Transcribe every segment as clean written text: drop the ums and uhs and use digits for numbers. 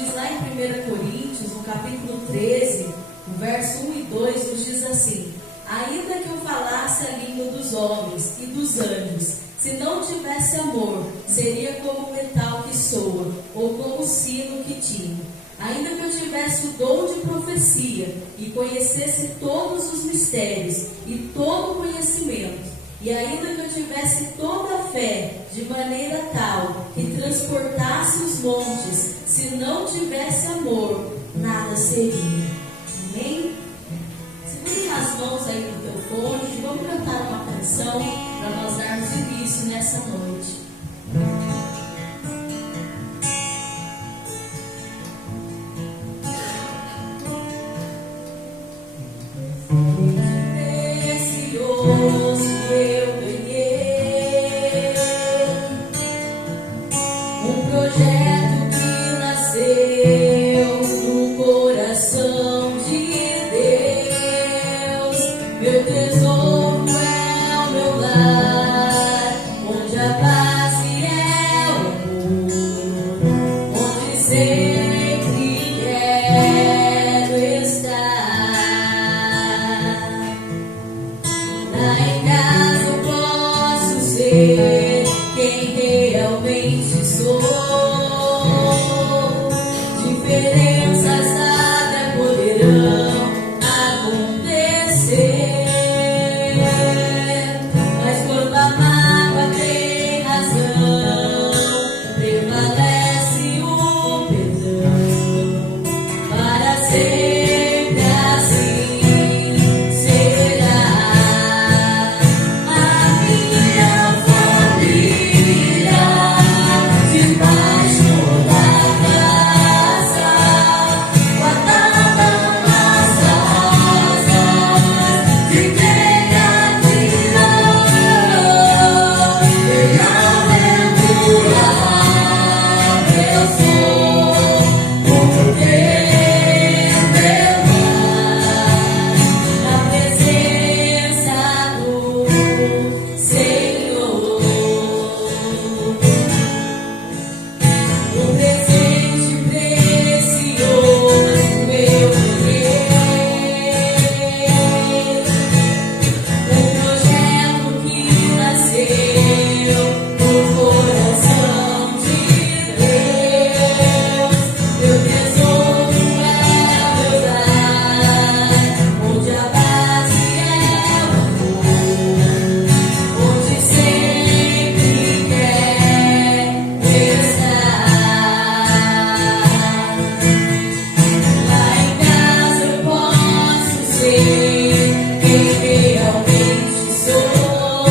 diz lá em 1 Coríntios, no capítulo 13, no verso 1 e 2, nos diz assim: ainda que eu falasse a língua dos homens e dos anjos, se não tivesse amor, seria como o metal que soa, ou como o sino que tine. Ainda que eu tivesse o dom de profecia, e conhecesse todos os mistérios, e todo o conhecimento, e ainda que eu tivesse toda a fé, de maneira tal, que transportasse os montes, se não tivesse amor, nada seria. Amém? Segure as mãos aí no teu fone e vamos cantar uma canção para nós darmos início nessa noite. Precioso eu ganhei um projeto que nasceu no coração de Deus. Meu tesouro é o meu lar, onde a base é o amor, onde sempre quero estar. Lá em casa eu posso ser quem realmente sou. Diferenças nada poderão acontecer. Mas quando a mágoa tem razão, prevalece o perdão. Para sempre assim será. A minha família, debaixo da graça, guardada nas asas de quem a criou. Bem-aventurado eu sou, porque meu lar na presença do Senhor. Um presente precioso eu ganhei, um projeto que nasceu no coração de Deus. Meu tesouro é o meu lar, onde a base é o amor, onde sempre quer estar. Lá em casa eu posso ser quem realmente sou.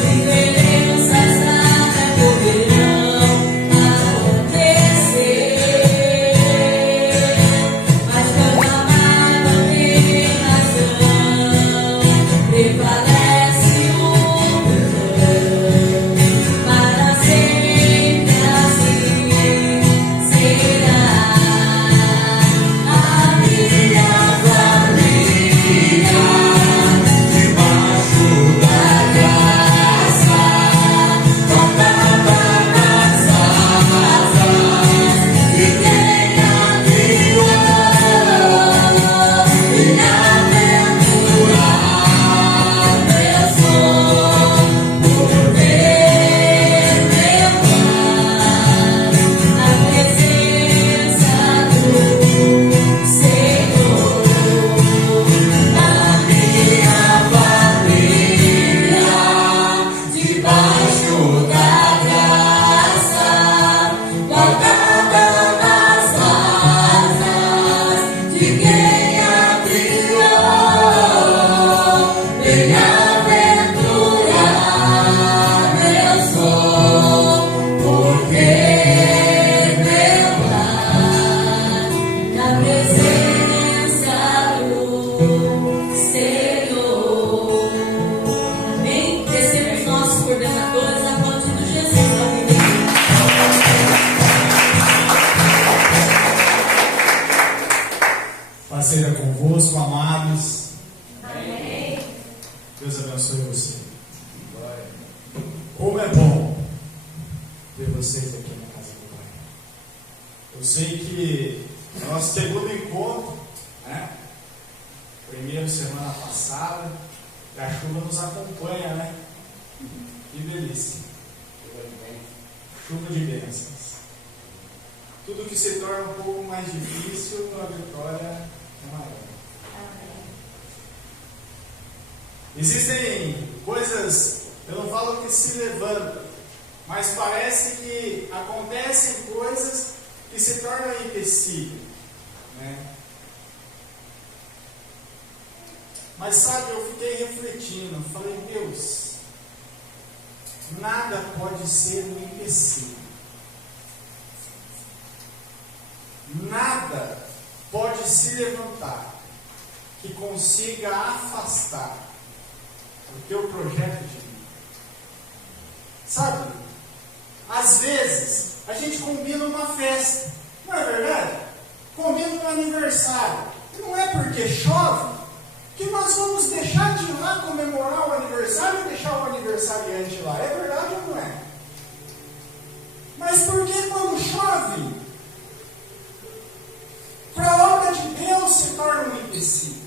Diferenças nada poderão acontecer. Mas quando a mágoa tem razão, prevalece o perdão. Para sempre assim será. A minha família, debaixo da graça, guardada nas asas de quem a criou. Bem-aventurado eu sou, por ter meu lar na presença do Senhor. A minha família, debaixo da graça, guardada nas asas de quem a criou. Bem-aventurado eu sou, porque meu lar na presença do Senhor. Amém? Receba os nossos coordenadores, aplaudindo Jesus, família. Paz seja convosco, amados. Amém. Deus abençoe você. Como é bom ter vocês aqui na casa do Pai. Eu sei que nosso segundo encontro, né? Primeiro semana passada, e a chuva nos acompanha, né? Que delícia. Chuva de bênçãos. Tudo que se torna um pouco mais difícil, a vitória é maior. Existem coisas, eu não falo que se levantam, mas parece que acontecem coisas que se tornam empecilho, né? Mas sabe, eu fiquei refletindo, falei, Deus, nada pode ser um empecilho. Nada pode se levantar que consiga afastar o teu projeto de vida. Sabe, às vezes a gente combina uma festa, não é verdade? Combina um aniversário. E não é porque chove que nós vamos deixar de ir lá comemorar o aniversário e deixar o aniversariante lá. É verdade ou não é? Mas por que quando chove, para a obra de Deus se torna um empecilho?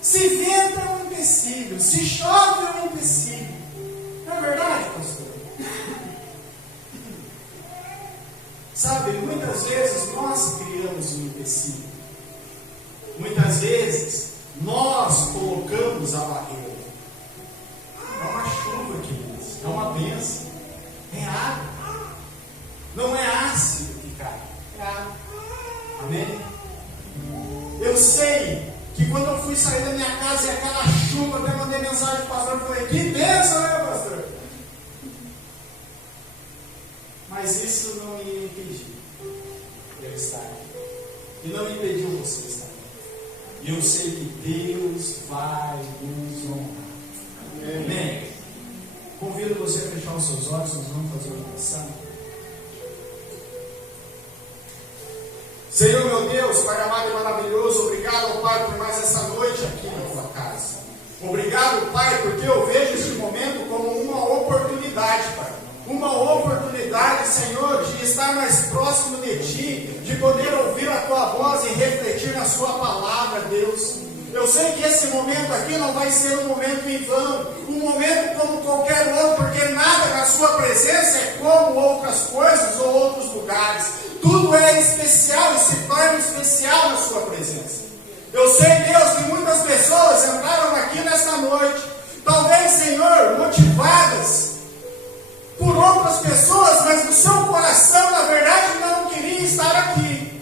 Se venta é um empecilho, se chove é um empecilho. Não é verdade, pastor? Sabe, muitas vezes nós criamos um empecilho. Muitas vezes nós colocamos a barreira. É uma chuva, queridos, é uma bênção, é água. Não é ácido que cai, é água. Amém? Eu sei que quando eu fui sair da minha casa e aquela chuva, até mandei mensagem para o pastor, eu falei, que bênção, né, pastor? Mas isso não me impediu eu estar aqui. E não impediu você estar aqui. E eu sei que Deus vai nos honrar. Amém? Convido você a fechar os seus olhos, nós vamos fazer uma oração. Senhor meu Deus, Pai amado e maravilhoso, obrigado, Pai, por mais essa noite aqui na tua casa. Obrigado, Pai, porque eu vejo este momento como uma oportunidade, Pai. Uma oportunidade, Senhor, de estar mais próximo de Ti, de poder ouvir a Tua voz e refletir na Sua palavra, Deus. Eu sei que esse momento aqui não vai ser um momento em vão, um momento como qualquer outro, porque nada na Sua presença é como outras coisas ou outros lugares. Tudo é especial e se torna especial na Sua presença. Eu sei, Deus, que muitas pessoas entraram aqui nesta noite, talvez, Senhor, motivadas por outras pessoas, mas no seu coração, na verdade, não queria estar aqui.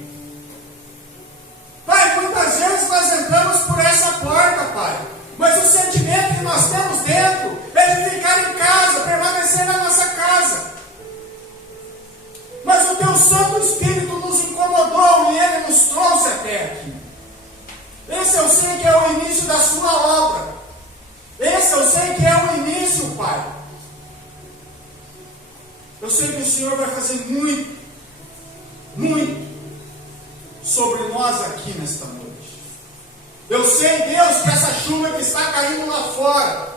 Pai, muitas vezes nós entramos por essa porta, Pai, mas o sentimento que nós temos dentro é de ficar em casa, permanecer na nossa casa. Mas o Teu Santo Espírito nos incomodou e Ele nos trouxe até aqui. Esse eu sei que é o início da Sua obra. Esse eu sei que é o início, Pai. Eu sei que o Senhor vai fazer muito, muito sobre nós aqui nesta noite. Eu sei, Deus, que essa chuva que está caindo lá fora,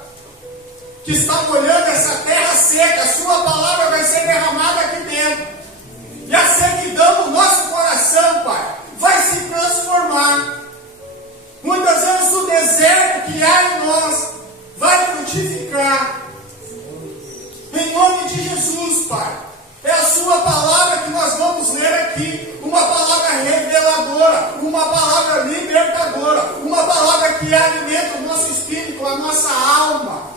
que está molhando essa terra seca, a Sua palavra vai ser derramada aqui dentro. E a sequidão do nosso coração, Pai, vai se transformar. Muitas vezes o deserto que há em nós vai frutificar. Em nome de Jesus, Pai. É a Sua palavra que nós vamos ler aqui. Uma palavra reveladora, uma palavra libertadora, uma palavra que alimenta o nosso espírito, a nossa alma.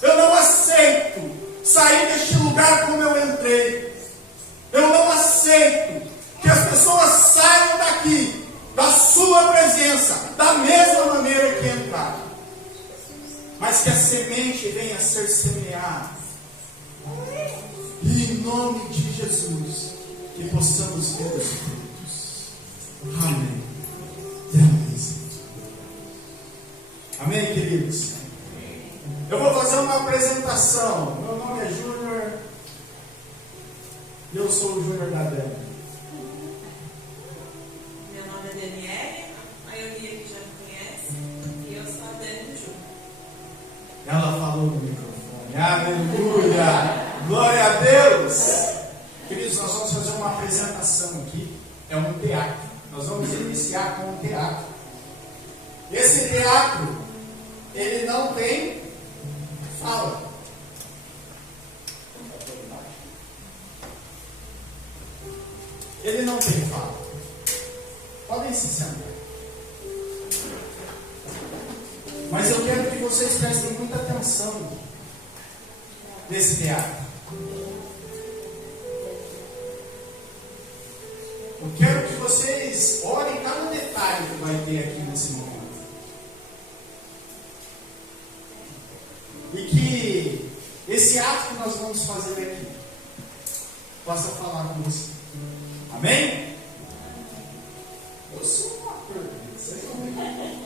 Eu não aceito sair deste lugar como eu entrei. Eu não aceito que as pessoas saiam daqui, da Sua presença, da mesma maneira que entraram. Mas que a semente venha a ser semeada. E em nome de Jesus, que possamos ver os frutos. Amém. Amém, queridos? Eu vou fazer uma apresentação. Meu nome é Júnior. E eu sou o Júnior da Débora. Meu nome é Daniele, a maioria que já me conhece, e eu sou a Dani do Júnior. Ela falou no microfone. Aleluia! Glória a Deus! um teatro. Nós vamos iniciar com um teatro. Esse teatro, ele não tem fala. Ele não tem fala. Podem se sentar. Mas eu quero que vocês prestem muita atenção nesse teatro. Eu quero que vocês olhem cada detalhe que vai ter aqui nesse momento. E que esse ato que nós vamos fazer aqui possa falar com você. Amém? Eu sou uma pergunta. Vocês vão ver.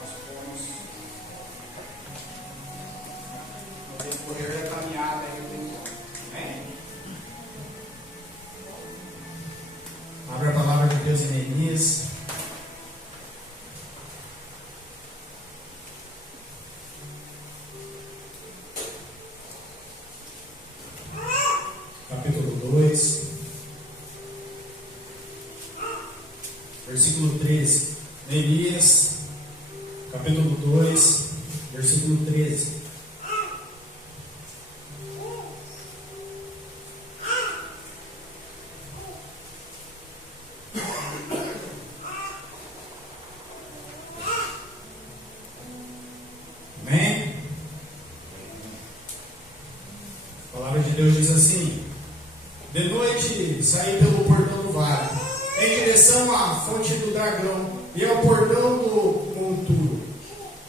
nós fomos no decorrer da caminhada aí do encontro. Amém? Abra a palavra de Deus em Neemias. Capítulo 2, versículo 13. Neemias, capítulo 2, versículo 13. Amém? A palavra de Deus diz assim: de noite saí pelo portão do vale, em direção à fonte do dragão e ao portão do monturo,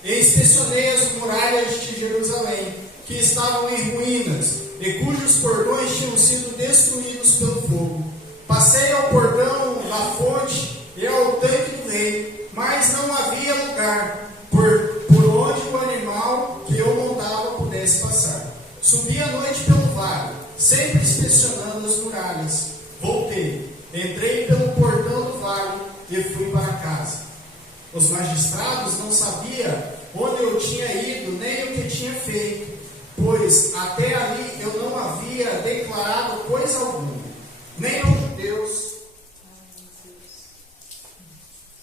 e inspecionei as muralhas de Jerusalém, que estavam em ruínas, e cujos portões tinham sido destruídos pelo fogo. Passei ao portão da fonte e ao tanque do rei, mas não havia lugar por onde o animal que eu montava pudesse passar. Subi à noite pelo vale, sempre inspecionando as muralhas. Voltei, entrei pelo portão do vale e fui para casa. Os magistrados não sabiam onde eu tinha ido, nem o que tinha feito, pois até ali eu não havia declarado coisa alguma, nem aos judeus.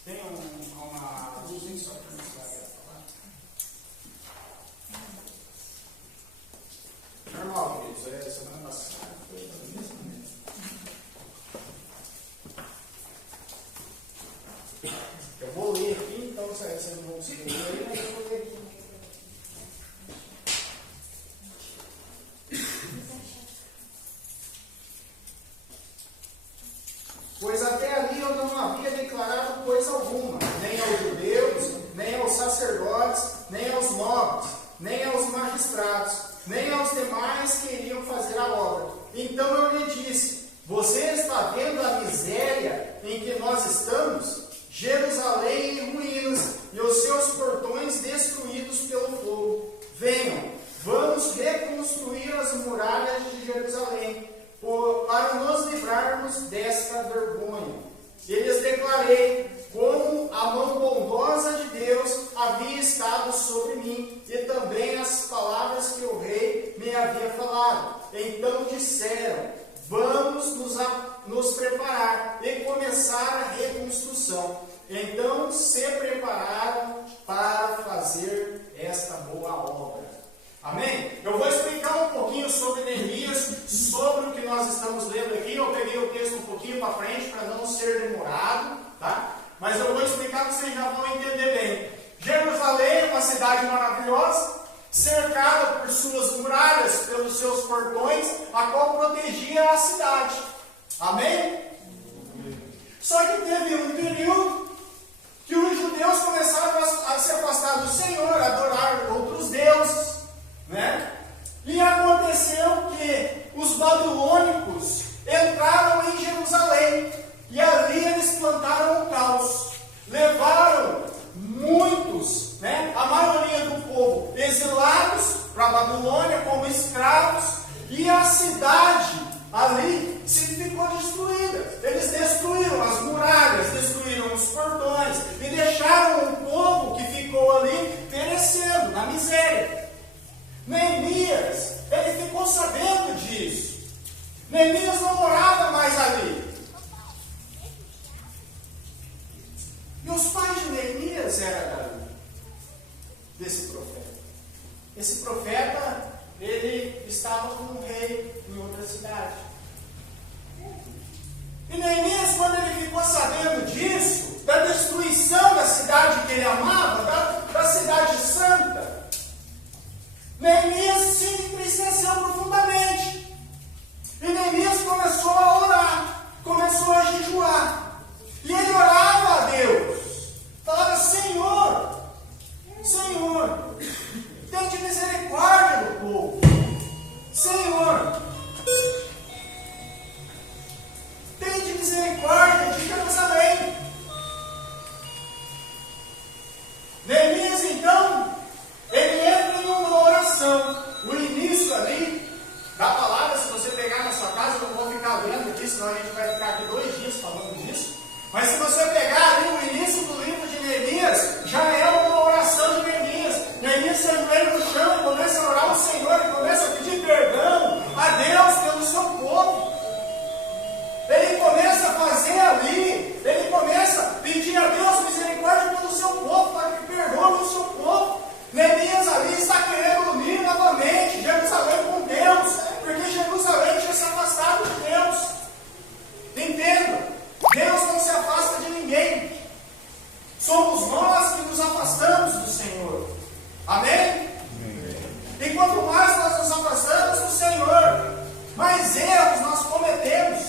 Tem uma luzinha só para nos falar. Normal, queridos, semana passada foi da mesma maneira. Eu vou ler aqui, então vocês não vão conseguir ler, mas eu vou ler aqui. Pois até ali eu não havia declarado coisa alguma, nem aos judeus, nem aos sacerdotes, nem aos nobres, nem aos magistrados, nem aos demais que iriam fazer a obra. Então eu lhe disse: você está vendo a miséria em que nós estamos? Jerusalém em ruínas e os seus portões destruídos pelo fogo. Venham, vamos reconstruir as muralhas de Jerusalém, para nos livrarmos desta vergonha. E lhes declarei como a mão bondosa de Deus havia estado sobre mim, e também as palavras que o rei me havia falado. Então disseram: vamos nos preparar e começar a reconstrução. Então se prepararam para fazer esta boa obra. Amém? Eu vou explicar um pouquinho sobre Neemias, sobre o que nós estamos lendo aqui. Eu peguei o texto um pouquinho para frente para não ser demorado, tá? Mas eu vou explicar que vocês já vão entender bem. Jerusalém é uma cidade maravilhosa, cercada por suas muralhas, pelos seus portões, a qual protegia a cidade. Amém? Só que teve um período que os judeus começaram a se afastar do Senhor, a adorar outros deuses, né? E aconteceu que os babilônicos entraram em Jerusalém e ali eles plantaram o caos, levaram muitos, né, a maioria do povo exilados para a Babilônia como escravos, e a cidade ali se ficou destruída. Eles destruíram as muralhas, destruíram os portões e deixaram o povo que ficou ali perecendo na miséria. Neemias, ele ficou sabendo disso. Neemias não morava mais ali. E os pais de Neemias eram desse profeta. Esse profeta, ele estava com um rei em outra cidade. E Neemias, quando ele ficou sabendo disso, da destruição da cidade que ele amava, da cidade santa, Neemias se entristeceu profundamente. E Neemias começou a orar, começou a jejuar. E ele orava a Deus, falava: Senhor, Senhor, tente misericórdia do povo. Senhor, tente misericórdia de Jerusalém. Neemias Amém? E quanto mais nós nos afastamos do Senhor, mais erros nós cometemos.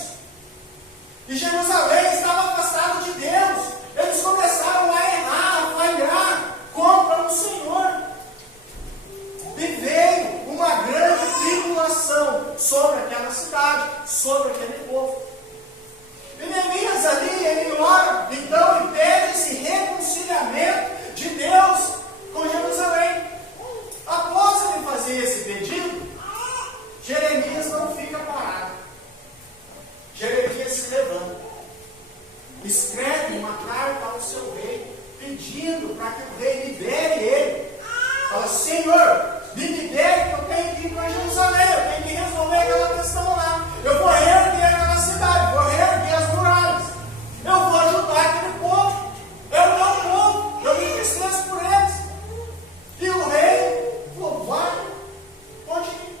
E Jerusalém estava afastado de Deus. Eles começaram a errar, a falhar contra o Senhor. E veio uma grande tribulação sobre aquela cidade, sobre aquele povo. E Neemias ali, ele ora, então, e pede esse reconciliamento de Deus com Jerusalém. Após ele fazer esse pedido, Jeremias não fica parado. Jeremias se levanta, escreve uma carta ao seu rei, pedindo para que o rei libere ele. Fala: Senhor, me libere, que eu tenho que ir para Jerusalém, eu tenho que resolver aquela questão lá. Eu vou reerguer aquela cidade, vou reerguer as muralhas, eu vou ajudar aquele povo, é o meu povo, eu me entristeço por eles. E o rei falou: vai, pode ir.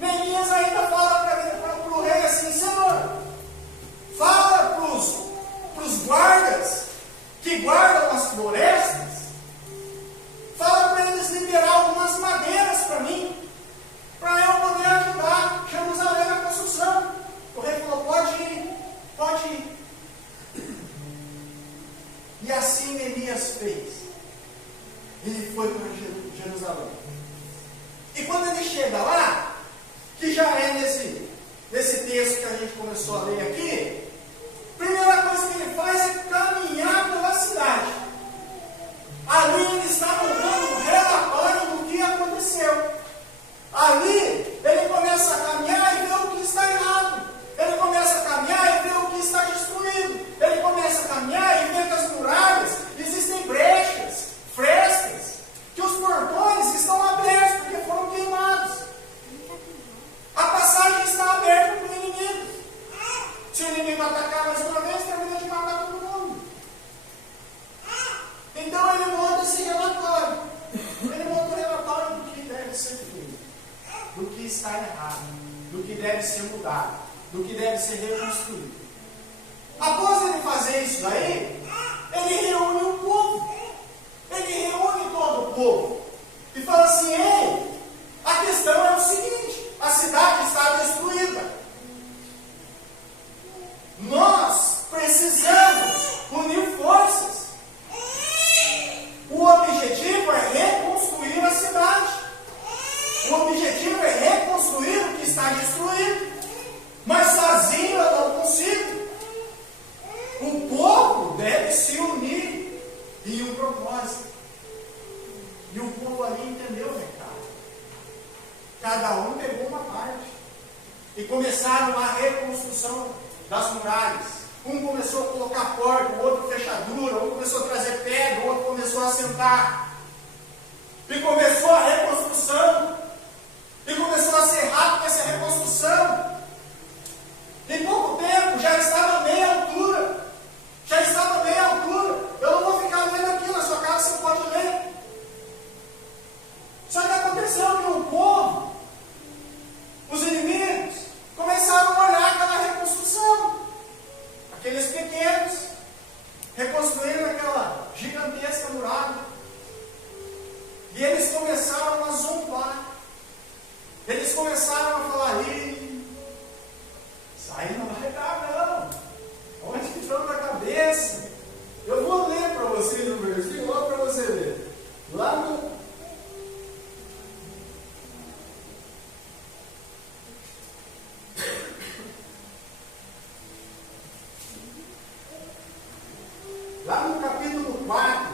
Neemias ainda fala para o rei assim: Senhor, fala para os guardas que guardam as florestas, fala para eles liberar algumas madeiras para mim, para eu poder ajudar Jerusalém na construção. O rei falou: pode ir, pode ir. E assim Neemias fez. Ele foi para Jerusalém. E quando ele chega lá, que já é nesse texto que a gente começou a ler aqui, a primeira coisa que ele faz é caminhar pela cidade. Ali ele está dando um relatório do que aconteceu. Ali ele começa a caminhar e ver o que está errado. Ele começa a caminhar e ver o que está destruído. Ele começa a caminhar e ver que as muralhas existem brechas, frestas, que os portões estão abertos porque foram queimados. A passagem está aberta para o inimigo. Se o inimigo atacar mais uma vez, termina de matar todo mundo. Então ele monta esse relatório. Ele monta o relatório do que deve ser feito, do que está errado, do que deve ser mudado, do que deve ser reconstruído. Após ele fazer isso daí, ele reúne o povo. Ele reúne todo o povo e fala assim: ei, a questão é o seguinte, a cidade está destruída. Nós precisamos unir forças. O objetivo é reconstruir a cidade. O objetivo é reconstruir o que está destruído. Mas sozinho eu não consigo. O povo deve se unir em um propósito. E o povo ali entendeu o recado. Cada um pegou uma parte. E começaram a reconstrução das muralhas. Um começou a colocar porta, o outro fechadura, um começou a trazer pedra, o outro começou a assentar. E começou a reconstrução. E começou a ser rápida essa reconstrução. Em pouco tempo já estava a meia altura. Já estava a meia altura. Eu não vou ficar lendo aqui, na sua casa você pode ler. Só que aconteceu que o povo, os inimigos, começaram a olhar aquela reconstrução. Aqueles pequenos, reconstruindo aquela gigantesca muralha. E eles começaram a zombar. Eles começaram a falar: isso aí não vai dar não. Onde que entrou na cabeça? Eu vou ler para vocês o versículo, logo para você ler. Lá no capítulo 4,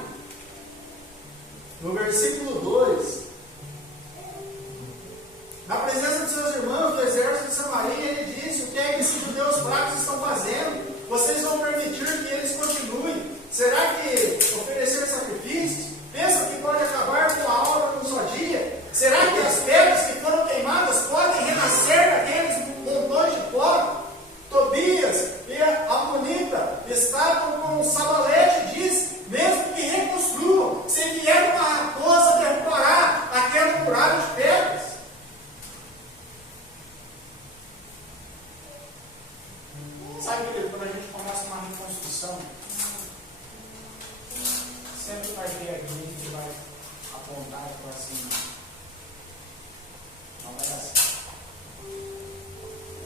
no versículo 2, na presença dos seus irmãos do exército de Samaria, ele disse: o que é que esses judeus fracos estão fazendo? Vocês vão permitir que eles continuem? Será que oferecer sacrifícios? Pensam que pode acabar com a obra num só dia? Será que as pedras que foram queimadas podem renascer daqueles montões de pó? Tobias e a Amonita estavam com Sabalete, diz: mesmo que reconstruam, se vier uma raposa derrubará aquela muralha de pedras. Sabe, querido, quando a gente começa uma reconstrução, sempre vai ter alguém que vai apontar para cima. Não vai dar certo.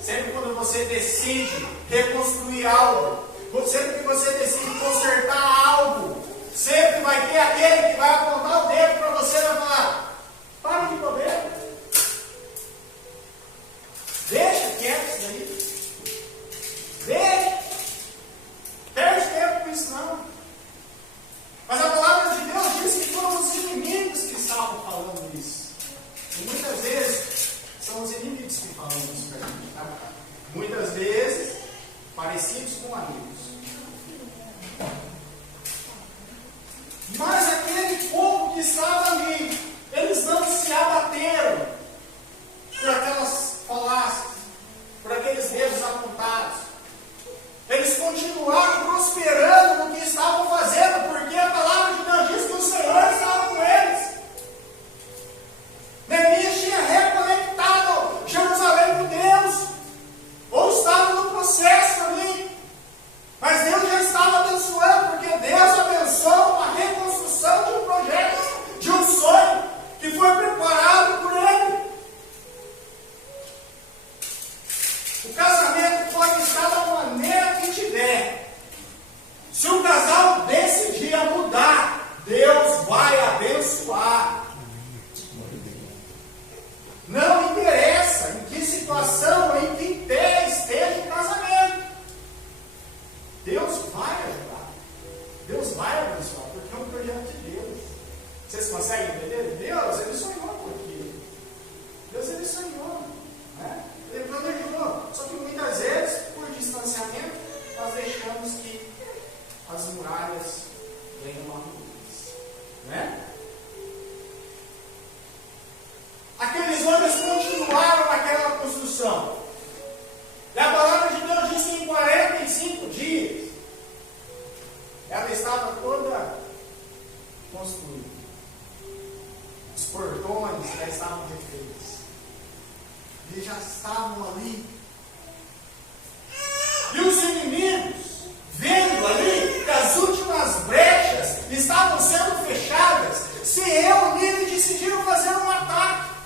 Sempre quando você decide reconstruir algo, sempre que você decide consertar algo, sempre vai ter aquele que vai apontar o dedo para você e vai falar: para de problema. Deixa quieto isso daí. Deixa. Perde tempo com isso não. Mas a palavra de Deus diz que foram os inimigos que estavam falando isso. E muitas vezes são os inimigos que falam isso para a gente. Tá? Muitas vezes parecidos com amigos. Mas aquele povo que estava ali, eles não se abateram por aquelas falácias, por aqueles dedos apontados. Eles continuaram prosperando no que estavam fazendo, porque a palavra de Deus diz que o Senhor estava com eles. Neemias tinha reconectado Jerusalém com Deus, ou estava no processo ali, mas Deus já estava abençoando, porque Deus abençoou a reconstrução de um projeto, de um sonho, que foi preparado por Ele. O casamento pode estar da maneira que tiver. Se o casal decidir mudar, Deus vai abençoar. Não interessa em que situação, em que pé esteja o casamento. Deus vai ajudar. Deus vai abençoar, porque é um projeto de Deus. Vocês conseguem entender? Deus, Ele sonhou com aquilo. Deus, Ele sonhou. Né? Ele planejou. Só que muitas vezes, por distanciamento, nós deixamos que as muralhas venham a ruínas. Né? Aqueles homens continuaram naquela construção. E a palavra de Deus diz que em 45 dias ela estava toda construída. Os portões já estavam refeitos. Eles já estavam ali. E os inimigos, vendo ali que as últimas brechas estavam sendo fechadas, se reuniram e decidiram fazer um ataque.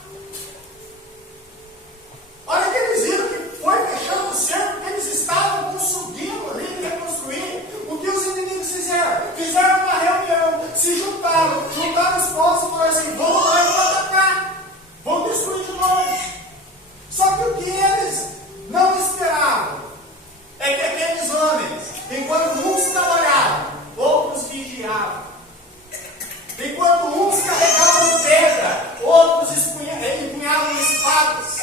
Olha que eles viram que foi fechando o cerco, porque eles estavam conseguindo ali reconstruir. O que os inimigos fizeram? Fizeram uma reunião, se juntaram os povos e falaram assim: vamos lá e vamos atacar, vamos destruir de novo. Só que o que eles não esperavam é que aqueles homens, enquanto uns trabalhavam, outros vigiavam. Enquanto uns carregavam pedra, outros empunhavam espadas.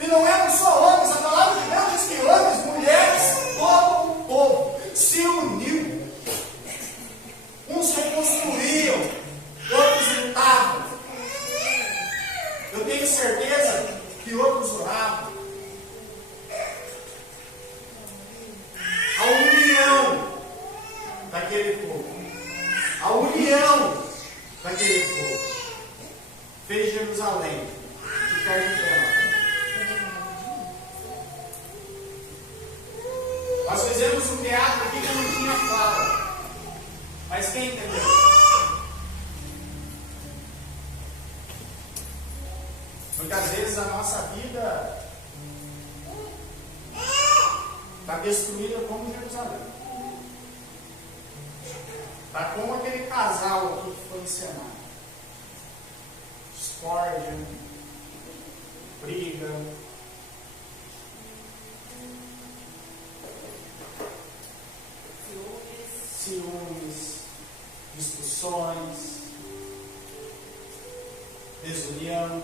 E não eram só homens, a palavra de Deus diz que homens, mulheres, todo o povo se uniu. Uns reconstruíam, outros lutavam. Eu tenho certeza que outros oravam. A união daquele povo, a união daquele povo fez Jerusalém ficar de pé. Nós fizemos um teatro aqui que não tinha fala, mas quem entendeu? Muitas vezes a nossa vida está destruída como Jerusalém. Está como aquele casal aqui que foi encenado. Discórdia, briga, ciúmes, discussões, desunião,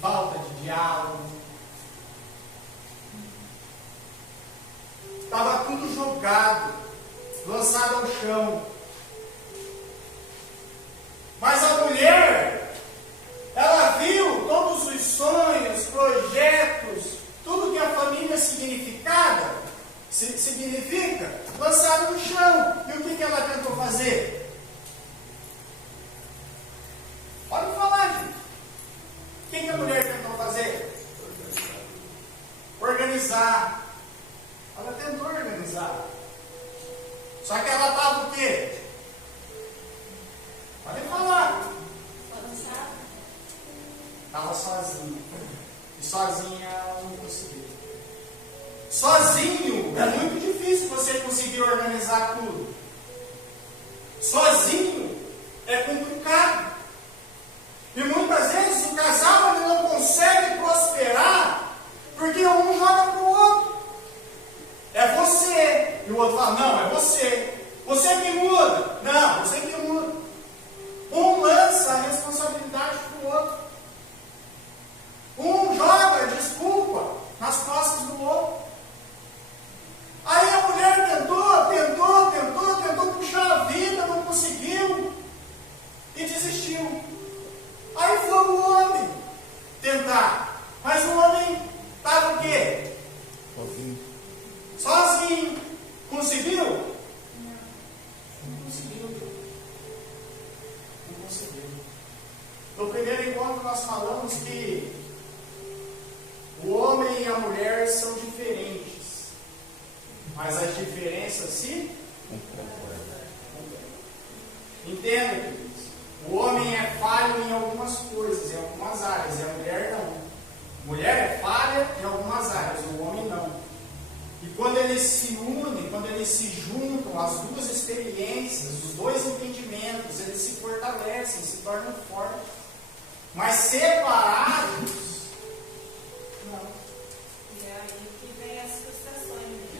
falta de diálogo. Estava tudo jogado, lançado ao chão. Mas a mulher, ela viu todos os sonhos, projetos, tudo que a família significa, lançado no chão. E o que ela tentou fazer? Pode falar, gente. O que a mulher tentou fazer? Organizar. Ela tentou organizar. Só que ela estava o quê? E sozinha não conseguiu. Sozinho é muito difícil você conseguir organizar tudo. Sozinho é complicado. E muitas vezes o casal ele não consegue prosperar porque um joga para o outro. É você. E o outro fala, não, é você. Você que muda. Não, você que muda. Um lança a responsabilidade para o outro. Um joga a desculpa nas costas do outro. Aí a mulher tentou puxar a vida, não conseguiu e desistiu. Aí foi o homem tentar. Mas o homem estava o quê? Sozinho. Conseguiu? Não conseguiu. No primeiro encontro nós falamos que o homem e a mulher são diferentes. Mas as diferenças se entenda, queridos. O homem é falho em algumas coisas, em algumas áreas, e a mulher não. A mulher é falha em algumas áreas, o homem não. E quando eles se unem, quando eles se juntam, as duas experiências, os dois entendimentos, eles se fortalecem, se tornam fortes. Mas separados, não. E é aí que vem as frustrações.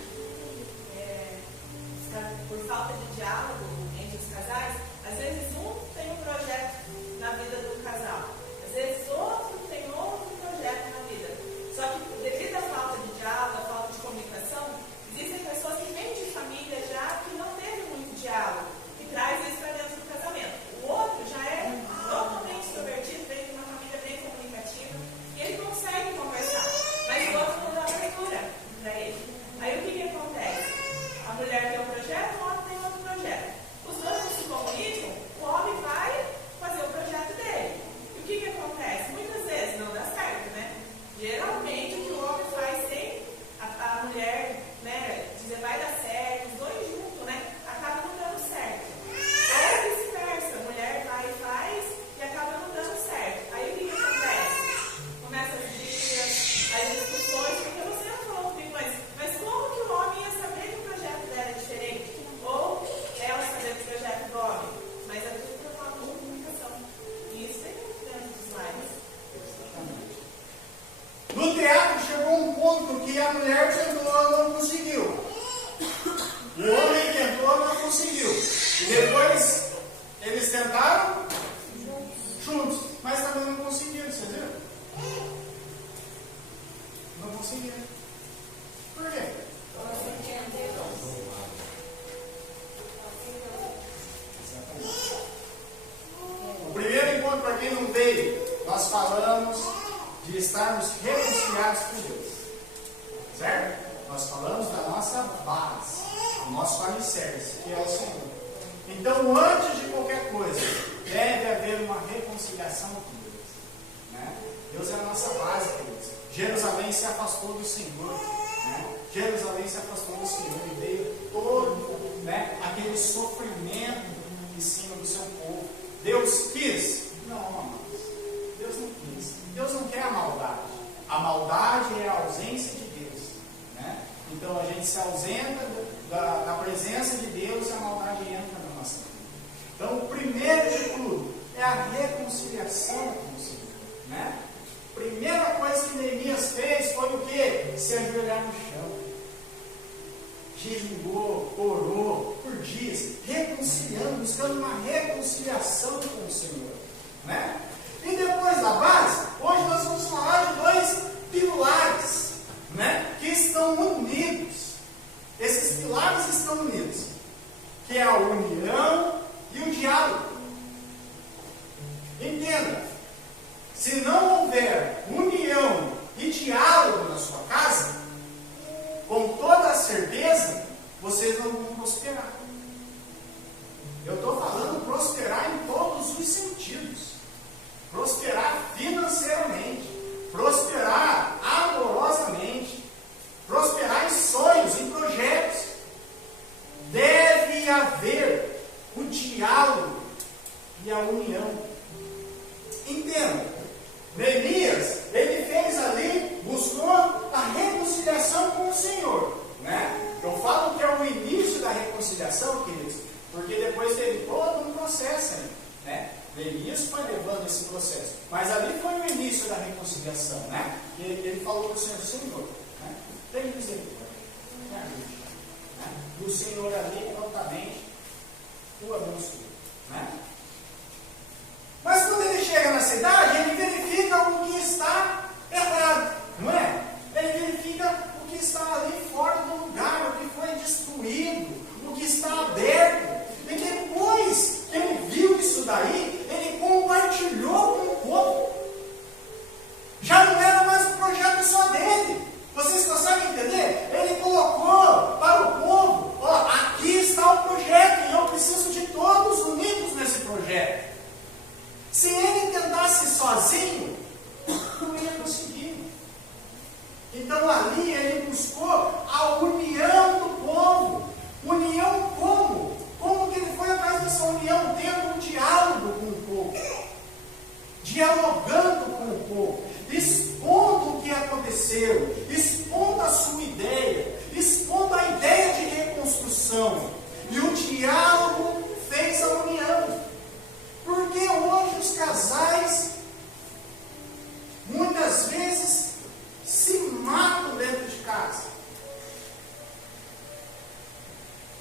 Por falta de diálogo entre os casais, às vezes um tem um projeto na vida do casal, às vezes outro tem outro projeto na vida. Só que devido à falta de diálogo, à falta de comunicação, existem pessoas que vêm de família já que não teve muito diálogo e traz isso para dentro do casamento. O outro já é totalmente extrovertido, vem de uma família bem comunicativa e ele consegue conversar, mas o outro não dá abertura para ele. Aí o que acontece? A mulher tem um projeto, o homem tem outro projeto. Os dois não se comunicam, o homem vai fazer o projeto dele. E o que acontece? Muitas vezes não dá certo, né? Geralmente o que o homem faz sem a mulher, né, dizer vai dar certo, os dois juntos, né, acaba não dando certo. Ou vice-versa, a mulher vai e faz e acaba não dando certo. Aí o que acontece? Começa as brigas, as discussões, porque você não falou comigo, mas como que o homem ia saber que o projeto dela é diferente? Ou ela saber do projeto do homem? Mas é tudo por uma comunicação. E isso tem muito dentro dos lares. No teatro chegou um ponto que a mulher tentou, não conseguiu. O homem tentou, não conseguiu. E depois eles tentaram juntos, mas também não conseguiram, você viu? Não conseguiram. Por quê? O primeiro encontro, para quem não veio, nós falamos de estarmos reconciliados com Deus. Certo? Nós falamos da nossa base, o nosso alicerce, que é o Senhor. Então, antes de qualquer coisa, deve haver uma reconciliação com Deus. Né? Deus é a nossa base, queridos. Jerusalém se afastou do Senhor. Né? Jerusalém se afastou do Senhor e veio todo, né, aquele sofrimento em cima do seu povo. Deus quis? Não, amados. Deus não quis. Deus não quer a maldade. A maldade é a ausência de Deus. Né? Então a gente se ausenta da presença de Deus e a maldade entra na nossa vida. Então o primeiro de tudo é a reconciliação com o Senhor. Né? Primeira coisa que Neemias fez foi o quê? Se ajoelhar no chão. Jejuou, orou por dias, reconciliando, buscando uma reconciliação com o Senhor. Né? E depois da base, hoje nós vamos falar de dois pilares, né, que estão unidos. Esses pilares estão unidos, que é a união e o diálogo. Entenda, se não houver união e diálogo na sua casa, com toda a certeza, vocês não vão prosperar. Eu estou falando prosperar em todos os sentidos. Prosperar financeiramente, prosperar amorosamente, prosperar em sonhos, em projetos. Deve haver o diálogo e a união. Entenda, Neemias, Ele fez ali, buscou a reconciliação com o Senhor, né? Eu falo que é o início da reconciliação, queridos, porque depois teve todo um processo aí, né? Elias foi levando esse processo, mas ali foi o início da reconciliação, né? E ele falou para o Senhor, Senhor, né? Tem misericórdia, me ajude, né? E o Senhor ali, prontamente, o abençoou, né? Mas quando ele chega na cidade, ele verifica o que está errado, não é? Ele verifica o que está ali fora do lugar, o que foi destruído, o que está aberto. E depois que ele viu isso daí, ele compartilhou com o povo. Já não era mais um projeto só dele. Vocês conseguem entender? Ele colocou para o povo, ó, aqui está o projeto, e eu preciso de todos unidos nesse projeto. Se ele tentasse sozinho, não ia conseguir. Então ali ele buscou a união do povo. União como? Como que ele foi atrás dessa união? Tendo um diálogo com o povo. Dialogando com o povo. Expondo o que aconteceu. Expondo a sua ideia. Expondo a ideia de reconstrução. E o diálogo fez a união. Porque hoje os casais, muitas vezes, se matam dentro de casa.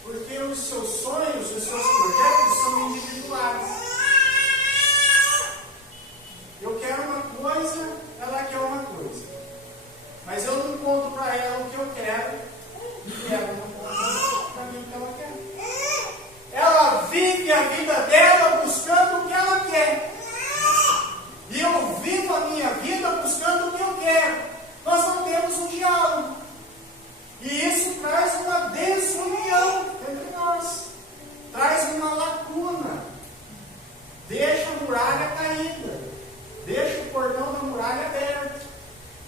Porque os seus sonhos, os seus projetos são individuais. Eu quero uma coisa, ela quer uma coisa. Mas eu não conto para ela o que eu quero, e ela não conta para mim o que ela quer. Ela vive a vida dela buscando o que ela quer. E eu vivo a minha vida buscando o que eu quero. Nós não temos um diálogo. E isso traz uma desunião entre nós. Traz uma lacuna. Deixa a muralha caída. Deixa o portão da muralha aberto.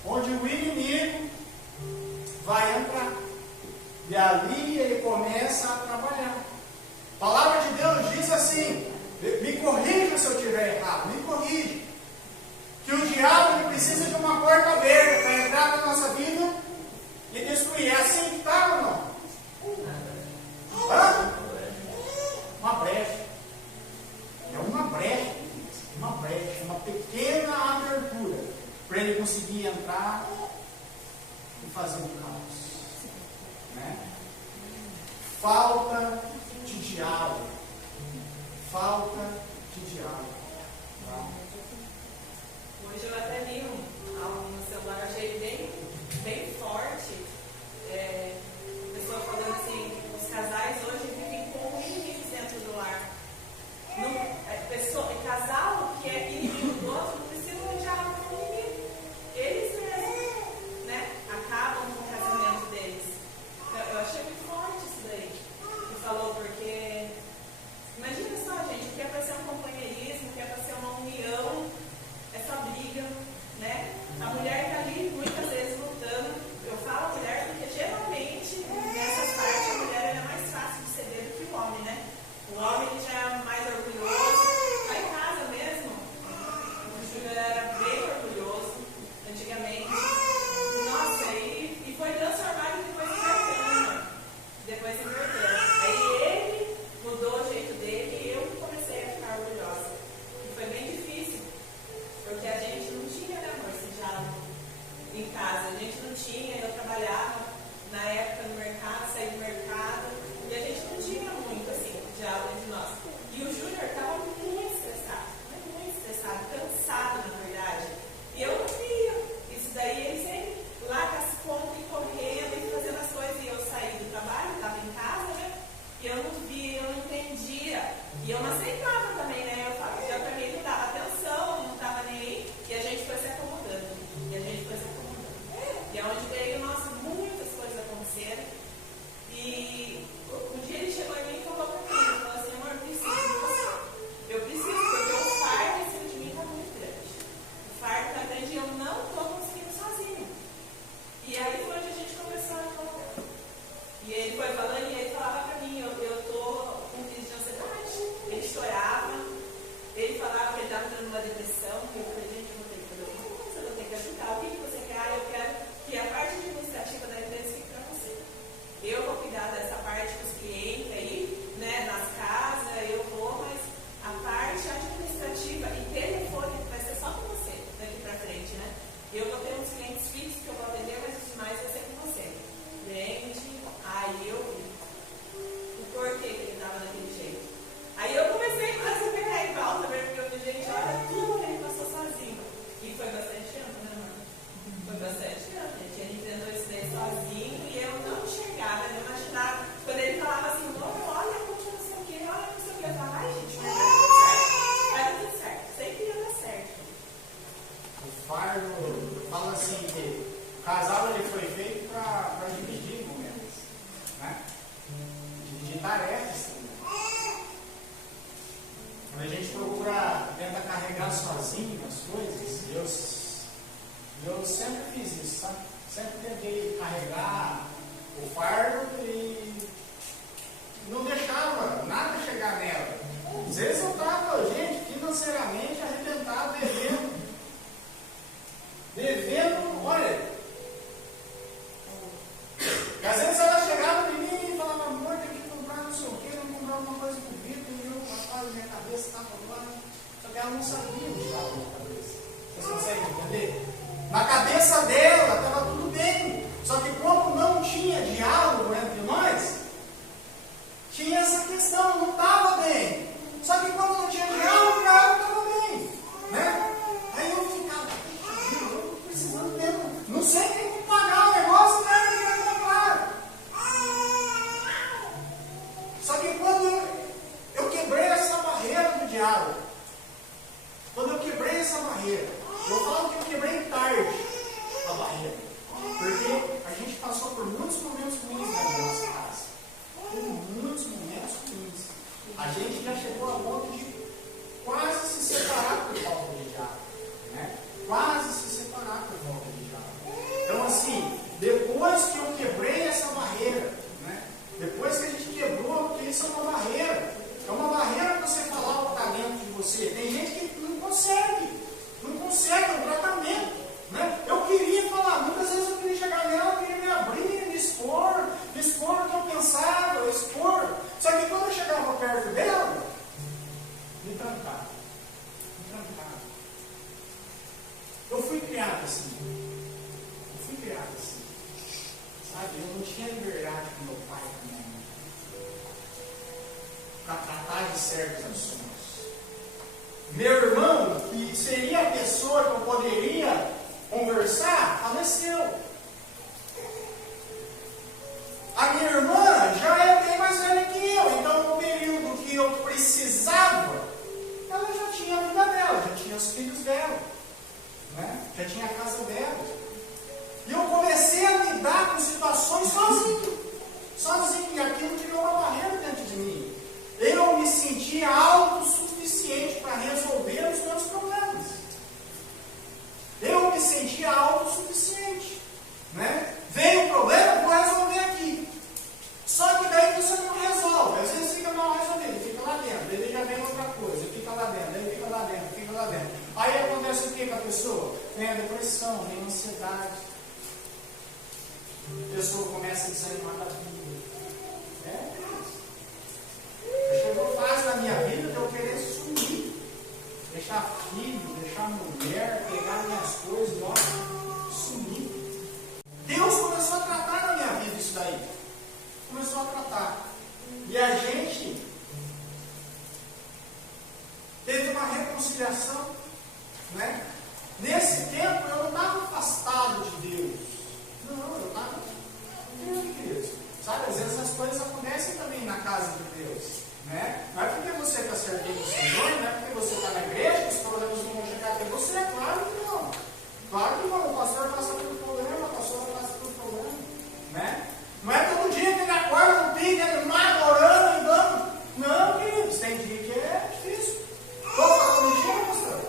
Onde o inimigo vai entrar. E ali ele começa a trabalhar. A palavra de Deus diz assim, me corrija se eu estiver errado, me corrija, que o diabo ele precisa de uma porta aberta para entrar na nossa vida e destruir. É assim que está ou não? Hã? Uma brecha. É uma brecha, uma pequena abertura para ele conseguir entrar e fazer um caos. Né? Falta de diálogo. Falta de diálogo. Tá? Hoje eu até li um celular, achei bem forte. A pessoa falando assim, os casais hoje vivem como inimigos dentro do lar. Casal que é inimigo do outro não precisa de diálogo com o inimigo. Eles mesmos, né, acabam com o casamento deles. Eu achei muito forte isso daí. Ele falou porque imagina só, gente, o que é para ser um companheirismo, o que é para ser uma união, essa briga, né? A mulher está ali muitas vezes lutando. Eu falo mulher porque geralmente nessas partes a mulher é mais fácil de ceder do que o homem, né? O homem ele já é mais orgulhoso. Lá em casa mesmo, o Júnior era bem orgulhoso antigamente. Nossa, e foi transformado e depois inverteu. Aí ele mudou o jeito dele e eu comecei a ficar orgulhosa. E foi bem difícil, porque a gente não tinha, né, amor, esse diálogo em casa. A gente não tinha, eu trabalhava na época no mercado, saí do mercado, e a gente não tinha muito, assim, diálogo entre nós. E o Júnior estava muito estressado, cansado, na verdade. E eu não via. Isso daí, ele sempre lá com as contas e correndo e fazendo as coisas. E eu saí do trabalho, estava em casa, né? E eu não via, eu não entendia. E eu não aceitava também, né? Eu também não dava atenção, não estava nem aí. E a gente foi se acomodando. E é onde veio, nossa, muitas coisas aconteceram. E um dia ele chegou em mim e falou para mim, ele falou assim, amor, eu preciso de você. Eu preciso, porque o fardo em cima de mim está muito grande. O fardo está grande e eu não estou conseguindo sozinho. E aí foi onde a gente começou a colocar. E ele foi falando e ele falava para mim, eu estou com crise de ansiedade. Ele chorava. sozinho nas coisas, eu sempre fiz isso, sabe? Sempre tentei carregar o fardo e não deixava nada chegar nela. Às vezes eu estava, gente, financeiramente arrebentado, devendo, olha. E às vezes ela chegava em mim e falava, amor, tem que comprar não sei o quê, não comprar alguma coisa pro Vitor, e eu, rapaz, minha cabeça estava lá. Só que ela não sabia o que estava na minha cabeça. Vocês conseguem entender? Na cabeça dela estava tudo bem. Só que como não tinha diálogo entre nós, tinha essa questão, não estava bem. Só que como não tinha diálogo, ela estava bem. Né? Aí eu ficava, eu estou precisando mesmo. Não sei como pagar o negócio, né? Só que quando eu quebrei essa barreira do diálogo, quando eu quebrei essa barreira, eu falo que eu quebrei tarde a barreira, porque a gente passou por muitos momentos ruins na nossa casa, por muitos momentos ruins. A gente já chegou a ponto de quase se separar por falta de diálogo, né? Quase se separar por falta de diálogo. Então assim, depois que eu quebrei essa barreira, depois que a gente quebrou, porque isso é uma barreira. É uma barreira para você falar o talento de você. Tem gente que não consegue, é um tratamento. Né? Eu queria falar, muitas vezes eu queria chegar nela, eu queria me abrir, me expor o que eu pensava, expor. Só que quando eu chegava perto dela, me trancava. Eu fui criado assim. Sabe, eu não tinha liberdade com meu pai e minha mãe para tratar de certos assuntos. Meu irmão, que seria a pessoa que eu poderia conversar, faleceu. A minha irmã já é bem mais velha que eu, então no período que eu precisava, ela já tinha a vida dela, já tinha os filhos dela, né? Já tinha a casa dela. E eu comecei a lidar com situações sozinho, e aquilo criou uma barreira dentro de mim. Eu me sentia autossuficiente para resolver os meus problemas. Eu me sentia autossuficiente. Né? Veio o problema, vou resolver aqui. Só que daí você não resolve. Às vezes fica mal resolvido, fica lá dentro. Ele já vem outra coisa, fica lá dentro, ele fica lá dentro. Aí acontece o que com a pessoa? Vem a depressão, vem a ansiedade. A pessoa começa a desanimar da vida. Chegou a fase da minha vida de eu querer sumir. Deixar filho, deixar mulher, pegar minhas coisas, sumir. Deus começou a tratar na minha vida isso daí. Começou a tratar. E a gente teve uma reconciliação. Né? Nesse tempo eu não estava afastado de Deus. Não, eu estava Deus. Sabe, às vezes as coisas acontecem também na casa de Deus. Né? Não é porque você está servindo o Senhor, não é porque você está na igreja que os problemas não vão chegar até você. Claro que não. Claro que não. O pastor passa pelo problema, a pastora passa pelo problema. Né? Não é todo dia que ele acorda no pique, animado, orando, andando. Não, queridos, tem dia que é difícil. Estou falando mentira, pastor?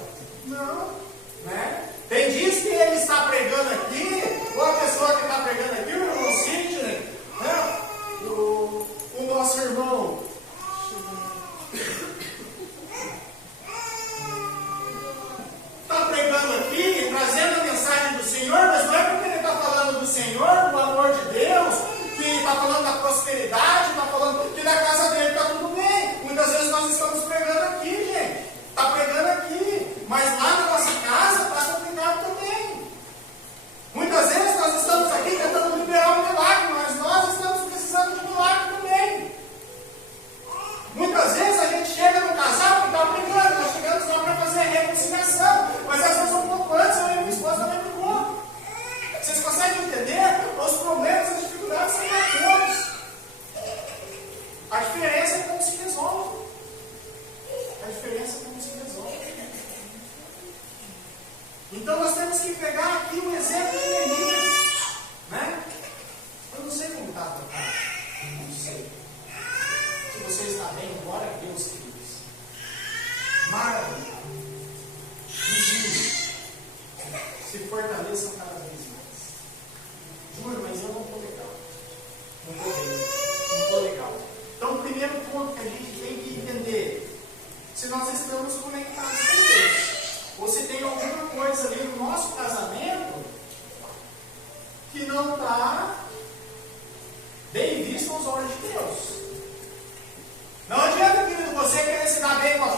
Não. Né? Tem dias que ele está pregando aqui, ou a pessoa que está pregando aqui, o irmão Sidney, né? O nosso irmão está pregando aqui, trazendo a mensagem do Senhor, mas não é porque ele está falando do Senhor, do amor de Deus, que está falando da prosperidade, está falando que na casa dele está tudo bem. Muitas vezes nós estamos pregando aqui, gente. Está pregando aqui, mas lá na nossa casa está complicado também. Muitas vezes nós estamos aqui tentando liberar um milagre, mas nós estamos precisando de um milagre também. Muitas vezes a gente chega no casal que está brigando, nós chegamos lá para fazer a reconciliação, mas às vezes um pouco antes eu e minha esposa também brigou. Vocês conseguem entender? Os problemas, as dificuldades são para todos. A diferença é como se resolve. Então nós temos que pegar aqui um exemplo de Neemias. Né? Eu não sei como está a tua casa. Não sei. Se você está bem, glória a Deus, queridos. Maravilha.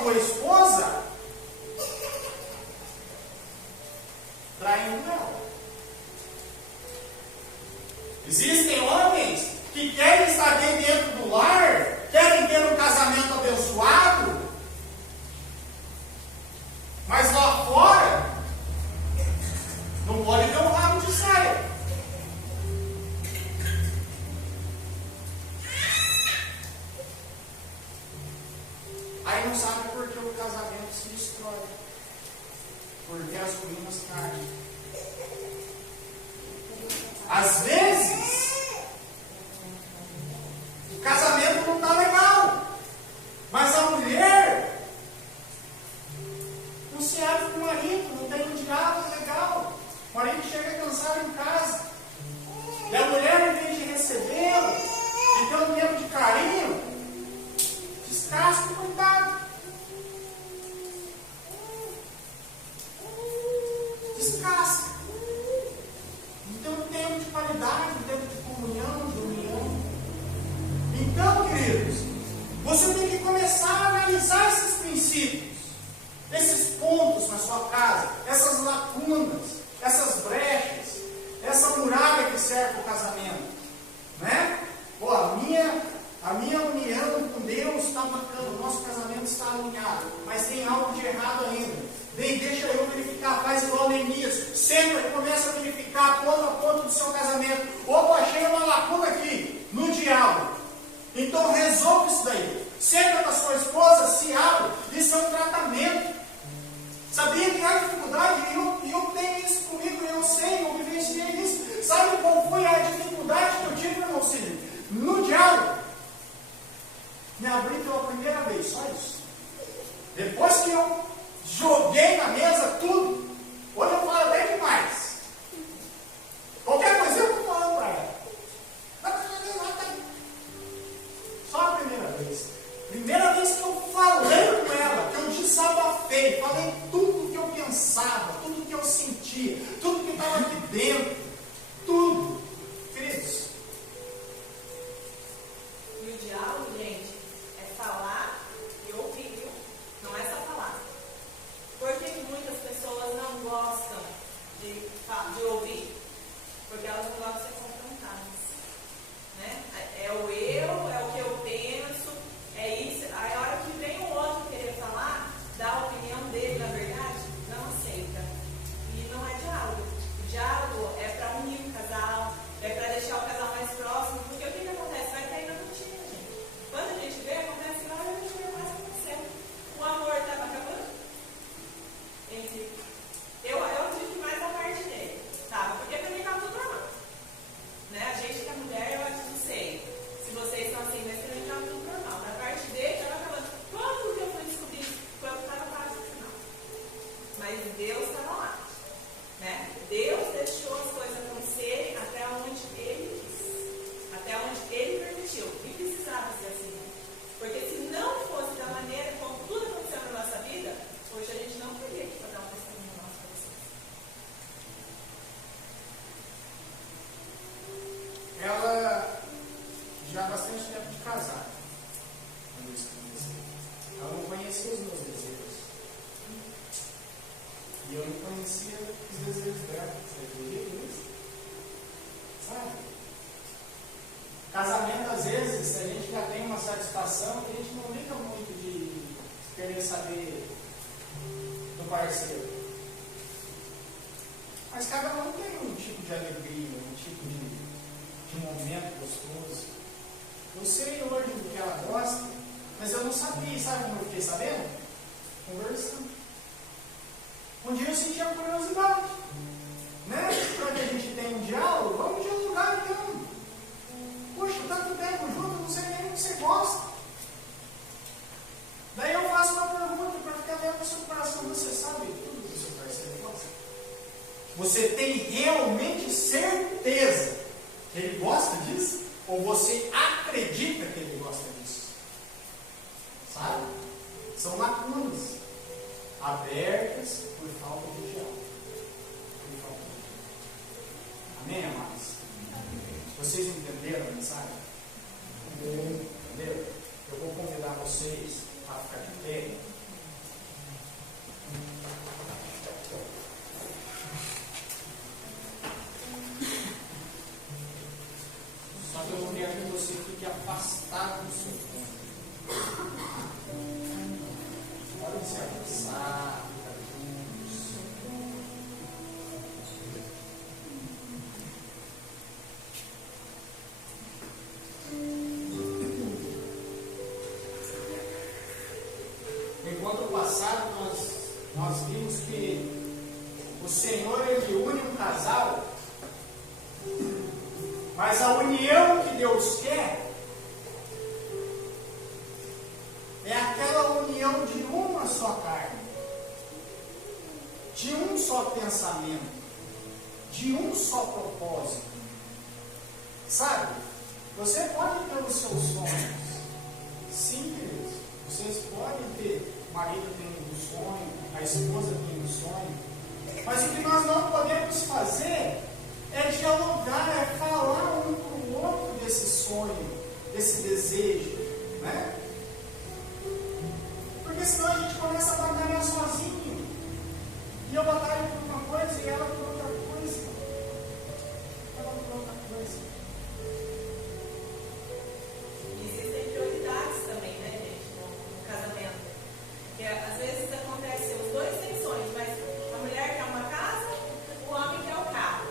tua esposa traindo ela. Existem homens que querem estar bem dentro do lar, querem ter um casamento abençoado, mas lá fora não pode ter um rabo de saia. Aí não sabe por que o casamento se destrói, porque as ruínas caem. Às vezes, o casamento não está legal, mas a mulher não se abre com o marido, não tem um diálogo legal. O marido chega cansado em casa, e a mulher, em vez de recebê-lo, de ter um tempo de carinho, descasca o coitado. Descasca. Então, um tempo de qualidade, um tempo de comunhão, de união. Então, queridos, você tem que começar a analisar esses princípios, esses pontos na sua casa, essas lacunas, essas brechas, essa muralha que serve o casamento. Né? Pô, a minha união com Deus está bacana, o nosso casamento está alinhado, mas tem algo de errado ainda. Bem, deixa eu verificar, faz igual Neemias, senta e começa a verificar ponto a ponto do seu casamento. Opa, achei uma lacuna aqui, no diálogo. Então resolve isso daí. Senta com a sua esposa, se abre, isso é um tratamento. Sabia que há dificuldade, e eu tenho isso comigo, eu sei, eu vivenciei isso. Sabe qual foi a dificuldade que eu tive, meu filho? No diálogo. Me abri pela primeira vez, só isso. Depois que eu joguei na mesa tudo, hoje eu falo até demais. Qualquer coisa eu estou falando para ela. Só a primeira vez. Primeira vez que eu falei com ela, que eu desabafei, falei tudo que eu pensava, tudo que eu sentia, tudo que estava aqui dentro, tudo. Queridos. E o diálogo, gente, é falar e ouvir, viu? Não é só falar. Por que muitas pessoas não gostam de ouvir? Porque elas não gostam de ser confrontadas. Né? É o eu, é o que eu penso, é isso. Aí a hora que vem o outro querer falar, dá a opinião dele, na verdade, não aceita. E não é diálogo. O diálogo é para unir o casal, é para deixar o casal mais próximo. Porque o que acontece? Vai cair na rotina, gente. Quando a gente vê, acontece que olha, a gente vê mais acontecendo. O amor estava acabando. Eu acredito que mais a parte dele, sabe? Porque pra mim tá tudo normal. Né? A gente que é mulher, eu acho que não sei. Se vocês estão assim, mas pra mim tá tudo normal. Na parte dele, tava acabando. Quando que eu fui descobrir? Quando tava quase no final. Mas Deus estava lá. Né? Deus deixou as coisas acontecerem até onde Ele quis. Até onde Ele permitiu. E precisava ser assim. Porque se não fosse da maneira como tudo aconteceu na nossa vida, hoje a gente não teria que dar um testemunho nosso para vocês. Ela já há bastante tempo de casada, quando isso aconteceu. Ela não conhecia os meus desejos. E eu não conhecia os desejos dela. Você acredita nisso? Sabe? Casamento, às vezes, a gente já tem uma satisfação que a gente não liga muito de querer saber do parceiro. Mas cada um tem um tipo de alegria, um tipo de momento gostoso. Eu sei hoje do que ela gosta, mas eu não sabia. Sabe como eu fiquei sabendo? Conversando. Um dia eu senti a curiosidade. Né? Para que a gente tenha um diálogo, vamos dialogar então. Poxa, tanto tempo junto, eu não sei nem o que você gosta. Daí eu faço uma pergunta para ficar dentro do seu coração. Você sabe tudo que o seu parceiro gosta? Você tem realmente certeza que ele gosta disso? Ou você acredita que ele gosta disso? Sabe? São lacunas abertas por falta de diálogo. Por falta de diálogo. Amém, amados? Vocês entenderam a mensagem? Entendeu? Eu vou convidar vocês a ficar de pé. Enquanto passado nós vimos que o Senhor, Ele une um casal, mas a união que Deus quer é aquela união de uma só carne, de um só pensamento, de um só propósito. Sabe? Você pode ter os seus sonhos. Sim, queridos. Vocês podem ter, o marido tem um sonho, a esposa tem um sonho. Mas o que nós não podemos fazer é dialogar, é falar um para o outro desse sonho, desse desejo, né? Porque senão a gente começa a batalhar sozinho. E eu batalho por uma coisa e ela por outra coisa. Ela por outra coisa. Existem prioridades também, né, gente, no casamento. Porque às vezes acontece, os dois têm sonhos, mas a mulher quer uma casa, o homem quer o carro,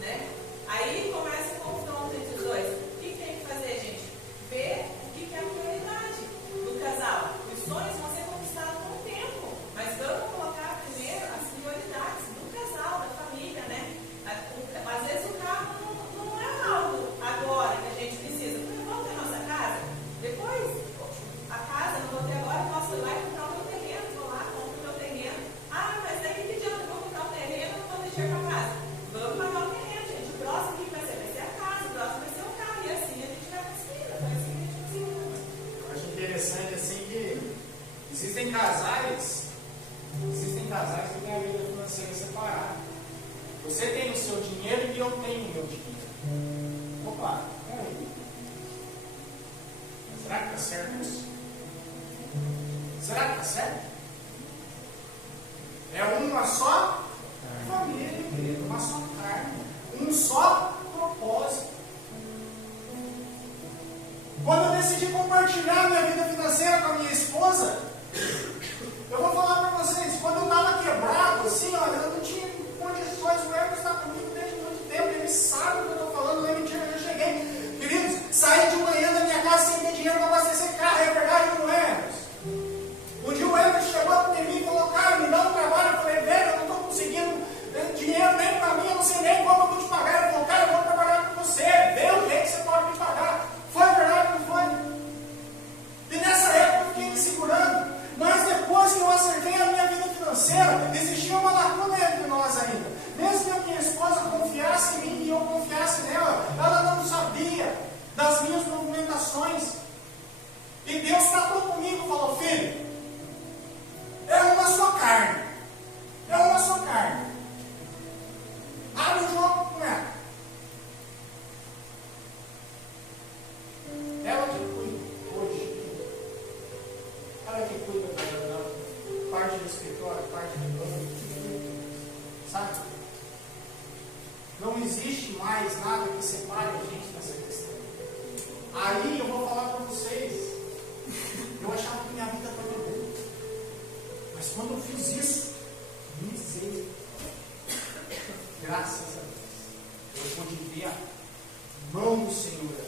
né? Aí começa o confronto entre os dois. O que tem que fazer, gente? Ver o que é a prioridade do casal. Os sonhos vão ser conquistados com o tempo, mas vamos colocar primeiro as prioridades do casal, da família, né? Às vezes o carro não é algo agora que a gente precisa. Vamos ter nossa casa? Depois, a casa, não vou ter agora, posso ir lá e comprar o meu terreno. Vou lá, compro o meu terreno. Ah, mas daí que adianta? Eu vou comprar o terreno, não vou mexer com a casa. Vamos pagar o terreno, gente. O próximo que vai ser a casa, o próximo vai ser o carro. E assim a gente vai conseguindo. Foi assim que a gente conseguiu. Eu acho interessante assim que existem casais que têm a vida financeira separada. Você tem o seu dinheiro e eu tenho o meu dinheiro. Opa, peraí. Será que está certo isso? Será que está certo? É uma só família, querido, uma só carne, um só propósito. Quando eu decidi compartilhar minha vida financeira com a minha esposa, eu vou falar para vocês, quando eu estava quebrado, assim, olha, eu não tinha condições, o Hermes está comigo desde muito tempo, ele sabe o que eu estou falando, não é mentira, eu já cheguei. Queridos, saí de manhã da minha casa sem ter dinheiro para abastecer carro, é verdade ou não é, Hermes? Um dia o Hermes chegou até mim e falou, cara, me dá um trabalho, eu falei, velho, eu não estou conseguindo dinheiro nem para mim, eu não sei nem como eu vou te pagar. Ele falou, cara, eu vou trabalhar com você, vê o que você pode me pagar. Foi verdade ou não foi? E nessa época eu fiquei me segurando. Mas depois que eu acertei a minha vida financeira, existia uma lacuna entre nós ainda. Mesmo que a minha esposa confiasse em mim e eu confiasse nela, ela não sabia das minhas movimentações. E Deus tratou comigo e falou, filho, é uma só carne. É uma só carne. Abre o jogo com ela. Ela que cuida hoje. Ela que cuida da parte do escritório, parte do banco. Sabe? Não existe mais nada que separe a gente nessa questão. Aí eu vou falar para vocês. Eu achava que minha vida estava boa. Mas quando eu fiz isso, misericórdia. Graças a Deus. Eu pude ver a mão do Senhor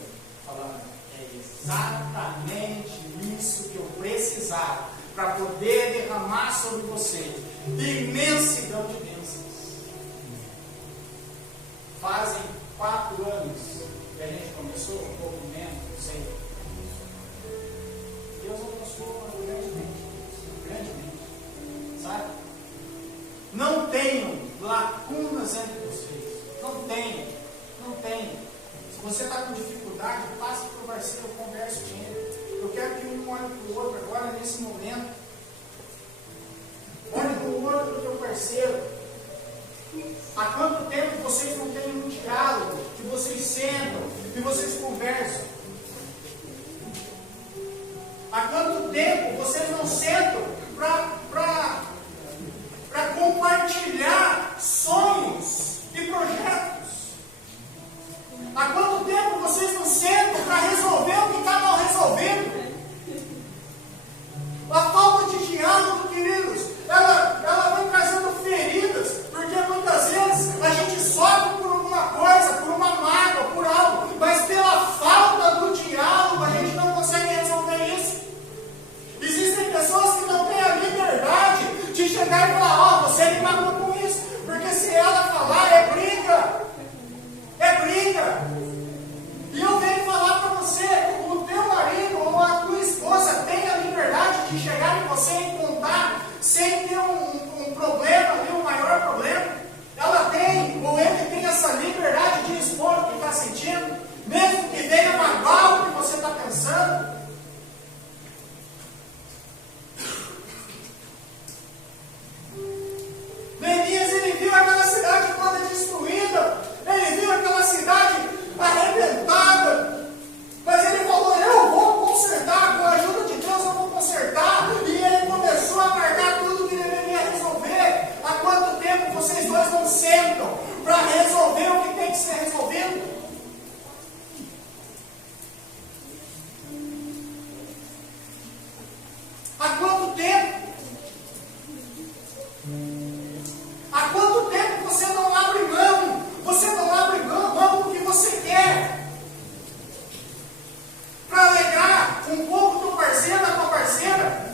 falando, é exatamente isso que eu precisava para poder derramar sobre você imensidão de bênçãos. Fazem 4 anos que a gente começou, um pouco menos, não sei. Deus abençoou grandemente, sabe? Não tenham lacunas entre vocês. Não tenham. Se você está com dificuldade, passe para o parceiro, converse com ele. Eu quero que um olhe para o outro agora, nesse momento. Olhe para o outro do teu parceiro. Há quanto tempo vocês não têm um diálogo, que vocês sentam e vocês conversam? Há quanto tempo vocês não sentam para compartilhar sonhos e projetos? Há quanto tempo vocês não sentam para resolver o que está mal resolvido? A falta de diálogo, queridos, ela vem trazendo feridas, porque muitas vezes a gente sofre por alguma coisa, por uma mágoa, por algo, mas pela você encontrar sem ter um problema ali, um maior problema. Ela tem, ou ele tem essa liberdade de expor o que está sentindo, mesmo que venha magoar o que você está pensando. Neemias, ele viu aquela cidade toda destruída, ele viu aquela cidade arrebentada, mas ele falou: eu vou consertar, com a ajuda de Deus eu vou consertar. E ele começou a marcar tudo que deveria resolver. Há quanto tempo vocês dois não sentam para resolver o que tem que ser resolvido? Há quanto tempo? Há quanto tempo você não abre mão? Você não abre mão do que você quer para alegrar um pouco do parceiro, da tua parceira?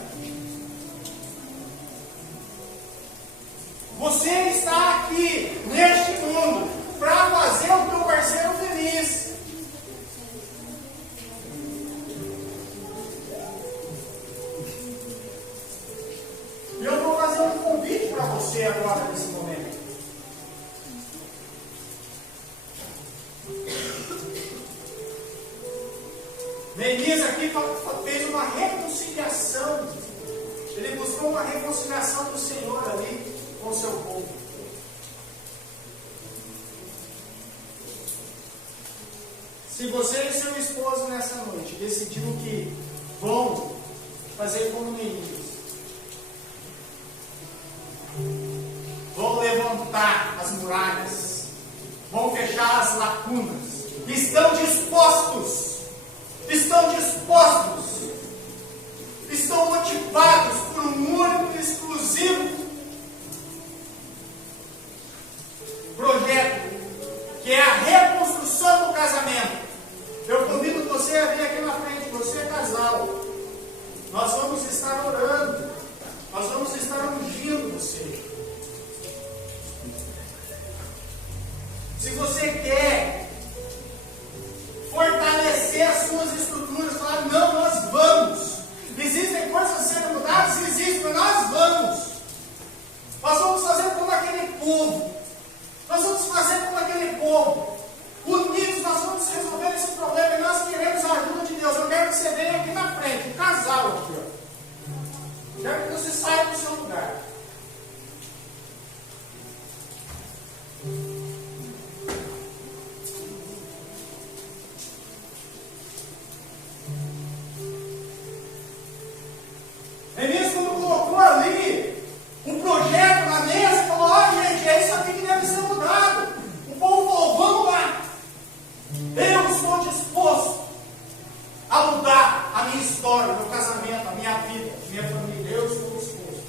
Você está aqui neste mundo para fazer o teu parceiro feliz. E eu vou fazer um convite para você agora, nesse momento. Neemias aqui fez uma reconciliação. Ele buscou uma reconciliação do Senhor ali com o seu povo. Se você e seu esposo nessa noite decidiram que vão fazer como Neemias, vão levantar as muralhas, vão fechar as lacunas, estão dispostos, estão motivados por um único e exclusivo projeto, que é a reconstrução do casamento. Eu convido você a vir aqui na frente, você é casal. Nós vamos estar orando, nós vamos estar ungindo você. Se você quer fortalecer as suas estruturas, falar: não, nós vamos. Existem coisas a serem mudadas? Existem, mas nós vamos. Nós vamos fazer como aquele povo. Unidos nós vamos resolver esse problema e nós queremos a ajuda de Deus. Eu quero que você venha aqui na frente, um casal aqui, ó. Quero que você saia do seu lugar. Neemias, quando colocou ali um projeto na mesa, falou: ó, gente, é isso aqui que deve ser mudado. O povo falou: vamos lá. Eu estou disposto a mudar a minha história, o meu casamento, a minha vida, a minha família. Eu estou disposto.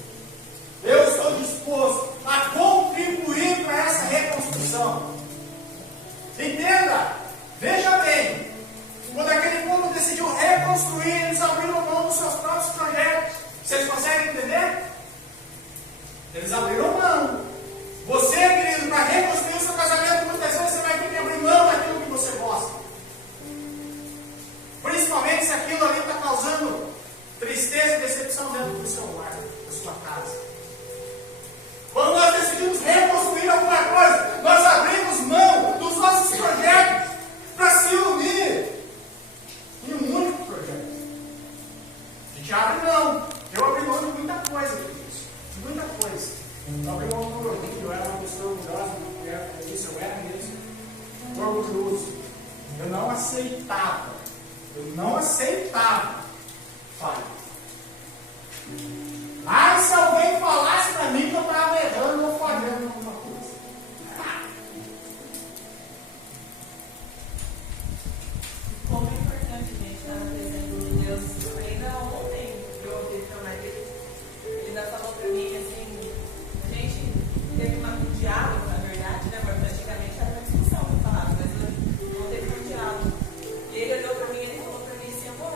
Eu estou disposto a contribuir para essa reconstrução. Entenda, veja bem, quando aquele povo decidiu reconstruir, eles abriram mão dos seus próprios projetos. Vocês conseguem entender? Eles abriram mão. Você, querido, para reconstruir o seu casamento, muitas vezes você vai ter que abrir mão daquilo que você gosta. Principalmente se aquilo ali está causando tristeza e decepção dentro do seu lar, da sua casa. Quando nós decidimos reconstruir alguma coisa, nós abrimos mão dos nossos projetos para se unir em um único projeto. A gente abre mão. Eu abri mão de muita coisa, queridos. De muita coisa. Eu abri mão do orgulho. Eu era uma pessoa orgulhosa, eu era mesmo orgulhoso. Eu não aceitava falha. Mas se alguém falasse para mim que eu estava errando ou falhando em alguma coisa. Como é importante, gente, estar na presença de Deus. Ainda ontem eu ouvi o meu marido, ele ainda falou para mim assim, a gente teve um diálogo, na verdade, né? Porque antigamente era uma discussão que eu falava, mas não teve um diálogo. E ele olhou para mim e ele falou para mim assim: amor,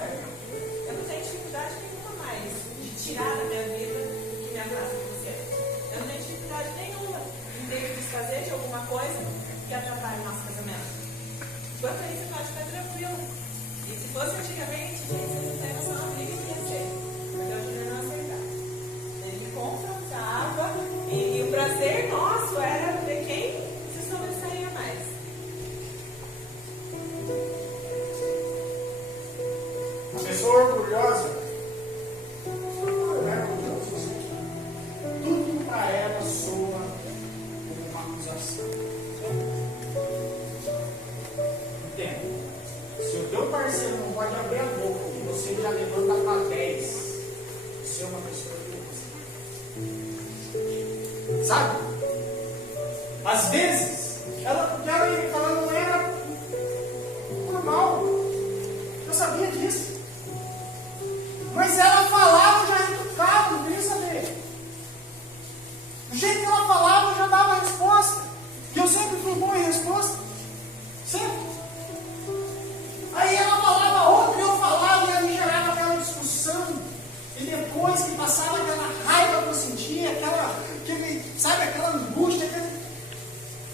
eu não tenho dificuldade nenhuma mais de tirar da minha Sabe? Às vezes, ela não era normal. Eu sabia disso. Mas ela falava, eu já entucava, não queria saber. Do jeito que ela falava, eu já dava a resposta. E eu sempre fui bom em resposta. Sempre. Aí ela falava outra e eu falava, e aí gerava aquela discussão. E depois que passava aquela raiva que eu sentia, sabe, aquela angústia,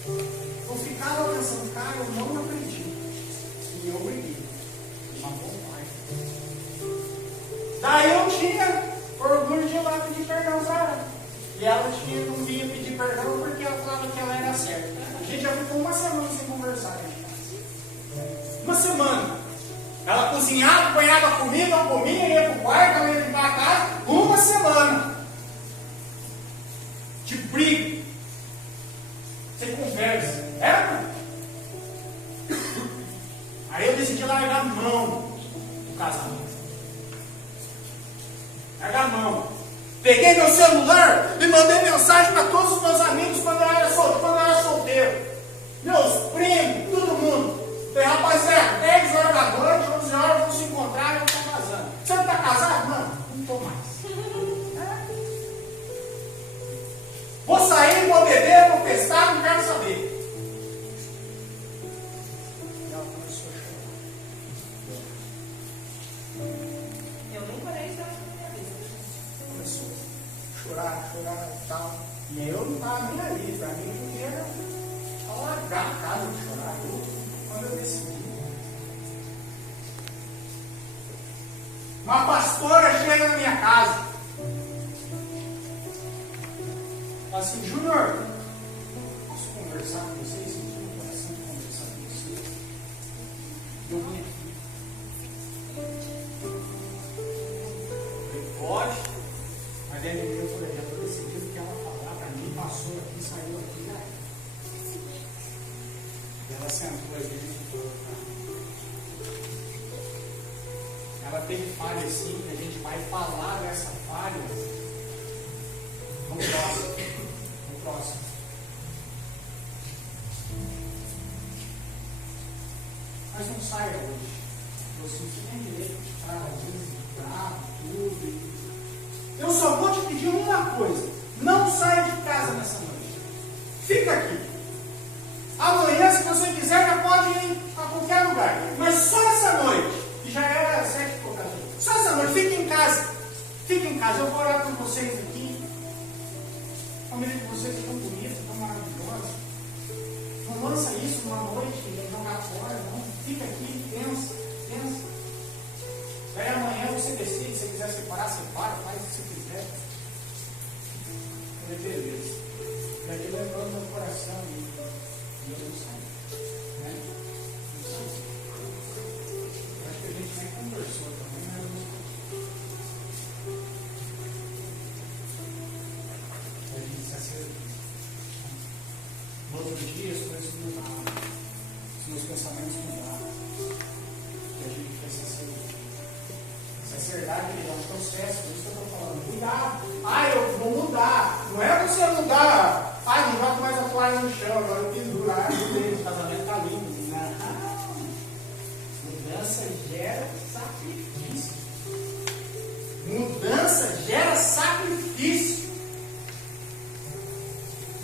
eu ficava pensando, cara, eu não acredito. E eu briguei. Uma vontade. Daí eu tinha orgulho de ir lá pedir perdão para ela. E ela não vinha pedir perdão porque ela falava que ela era certa. A gente já ficou uma semana sem conversar. Uma semana. Ela cozinhava, apanhava comida, eu comia, ia para o quarto, ela ia limpar a casa. Uma semana. De briga. Sem conversa. Aí eu decidi largar a mão do casamento. Largar a mão. Peguei meu celular e mandei mensagem para todos os meus amigos quando eu era solteiro. Meus primos, todo mundo. Falei, rapaziada, 10 horas da noite, 11 horas, vamos se encontrar e eu estou casando. Você não está casado? Não, não estou mais. Vou sair, vou beber, vou festar, não quero saber. E ela começou a chorar. Eu nem parei de dar na minha vida. Começou a chorar e tal. E eu não estava nem ali. Para mim, eu queria largar a casa de chorar. Quando eu decidi. Uma pastora chega na minha casa. Fala assim, Júnior, posso conversar com vocês? Eu tenho um coração de conversar com vocês. Eu vim aqui. Pode, mas dentro de mim eu falei, já estou decidido que ela falar para mim, passou aqui, saiu aqui, já era. E ela sentou aqui e falou, ela teve falha assim, a gente vai falar dessa falha no próximo. Mas não saia hoje. Você tem direito de estar às vezes bravo, tudo. Eu só vou te pedir uma coisa. Não saia de casa nessa noite. Fica aqui. Amanhã, se você quiser, já pode ir a qualquer lugar. Mas só essa noite, que já era 7 e pouca. Só essa noite, fique em casa. Fique em casa. Eu vou orar por vocês aqui. A família de vocês é tão bonita, tão maravilhosa. Não lança isso numa noite e jogar fora, não. Fica aqui, pensa. Daí amanhã você decide, se você quiser separar, separa, faz o que você quiser. Eu falei, beleza. Daí lembrando meu coração e eu não saio. Né? Não saio. Eu acho que a gente nem conversou também, mas eu não saio. A gente se acertou. No outro dia as coisas mudaram. Os meus pensamentos mudaram. E a gente fez essa verdade é um processo, por isso que eu estou falando. Cuidado. Eu vou mudar. Não é você mudar. Não joga mais a toalha no chão, agora eu penduro. O casamento está lindo. Não. Mudança gera sacrifício. Mudança gera sacrifício.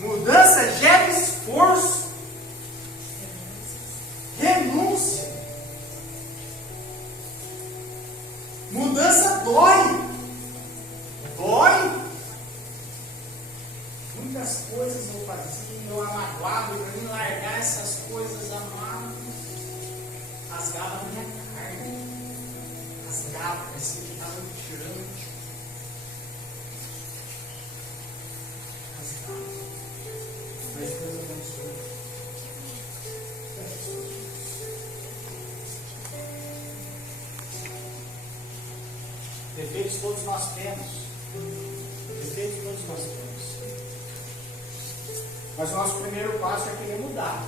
Mudança gera esforço. Renúncia. Mudança dói. Muitas coisas eu fazia, eu amagoava, para mim largar essas coisas amadas, rasgava a minha carne. Rasgava, parecia que estava me tirando. Rasgava. Mas Deus abençoe. Defeitos todos nós temos. Mas o nosso primeiro passo é querer mudar.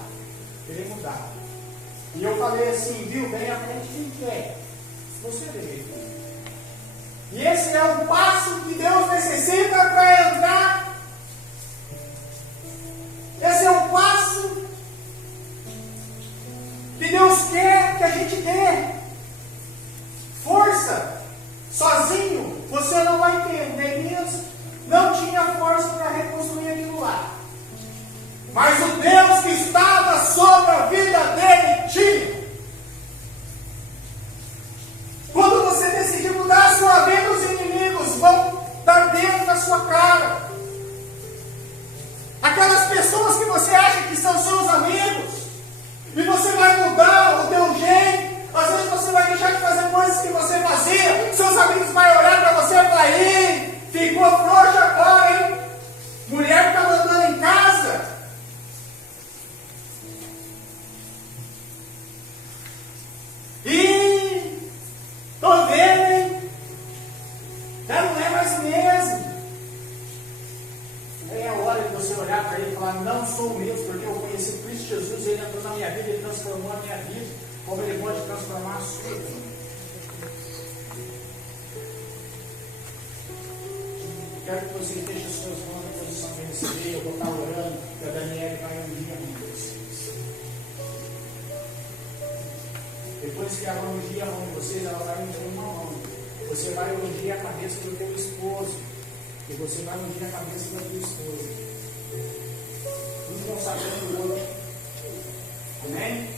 E eu falei assim, viu, bem à frente quem quer. Você deve. E esse é o passo que Deus necessita para entrar sua cara. Aquelas pessoas que você acha que são seus amigos, e você vai mudar o teu jeito. Às vezes você vai deixar de fazer coisas que você fazia. Seus amigos vão olhar para você e falar: "Ih, ficou frouxo agora, hein? Mulher está mandando em casa." "Ih, tô vendo, hein? Já não é mais mesmo." É a hora de você olhar para ele e falar: "Não sou mesmo, porque eu conheci Cristo Jesus, ele entrou na minha vida e transformou a minha vida, como ele pode transformar a sua vida." Quero que você deixe as suas mãos na posição de receber. Eu vou estar orando, que a Daniela vai ungir a mão de vocês. Depois que ela ungir a mão de vocês, ela vai ungir uma mão. Você vai ungir a cabeça do teu esposo. E você vai ungir a cabeça da tua esposa. Um consagrando o outro. Amém?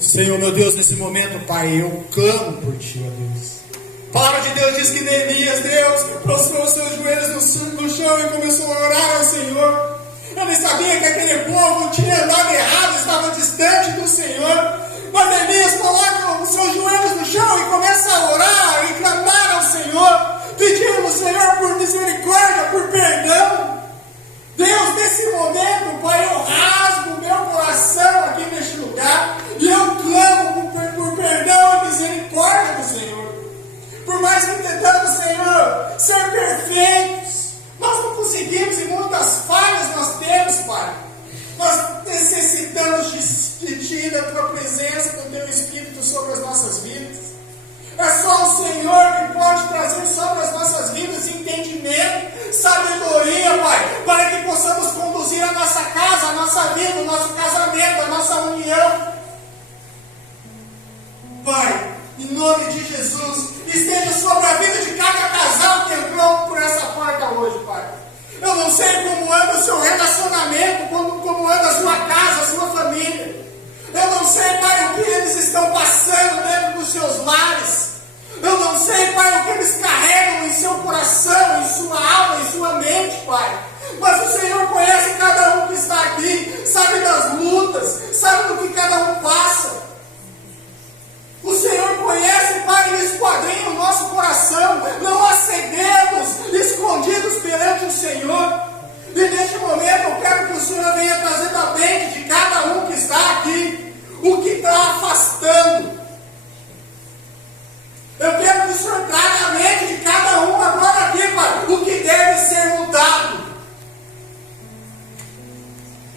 Senhor, meu Deus, nesse momento, Pai, eu clamo por Ti, ó Deus. A palavra de Deus diz que Neemias, Deus, prostrou os seus joelhos no chão e começou a orar ao Senhor. Ele sabia que aquele povo tinha andado errado, estava distante do Senhor. Mas Neemias coloca os seus joelhos no chão e começa a orar e clamar ao Senhor, pedindo ao Senhor por misericórdia, por perdão. Deus, nesse momento, Pai, eu rasgo o meu coração aqui neste lugar e eu clamo por perdão e misericórdia do Senhor. Por mais que tentamos, Senhor, ser perfeitos, nós não conseguimos e muitas falhas nós temos, Pai. Nós necessitamos de Ti, da Tua presença, do Teu Espírito sobre as nossas vidas. É só o Senhor que pode trazer sobre as nossas vidas entendimento, sabedoria, Pai, para que possamos conduzir a nossa casa, a nossa vida, o nosso casamento, a nossa união. Pai, em nome de Jesus, esteja sobre a vida de cada casal que entrou por essa porta hoje, Pai. Eu não sei como anda o seu relacionamento, como anda a sua casa, a sua família. Eu não sei, Pai, o que eles estão passando dentro dos seus lares. Eu não sei, Pai, o que eles carregam em seu coração, em sua alma, em sua mente, Pai. Mas o Senhor conhece cada um que está aqui, sabe das lutas, sabe do que cada um passa. O Senhor conhece, Pai, e esquadrinha o nosso coração. Não há segredos escondidos perante o Senhor. E neste momento eu quero que o Senhor venha trazendo à mente de cada um que está aqui o que está afastando. Eu quero que o Senhor traga à mente de cada um agora aqui, Pai, o que deve ser mudado.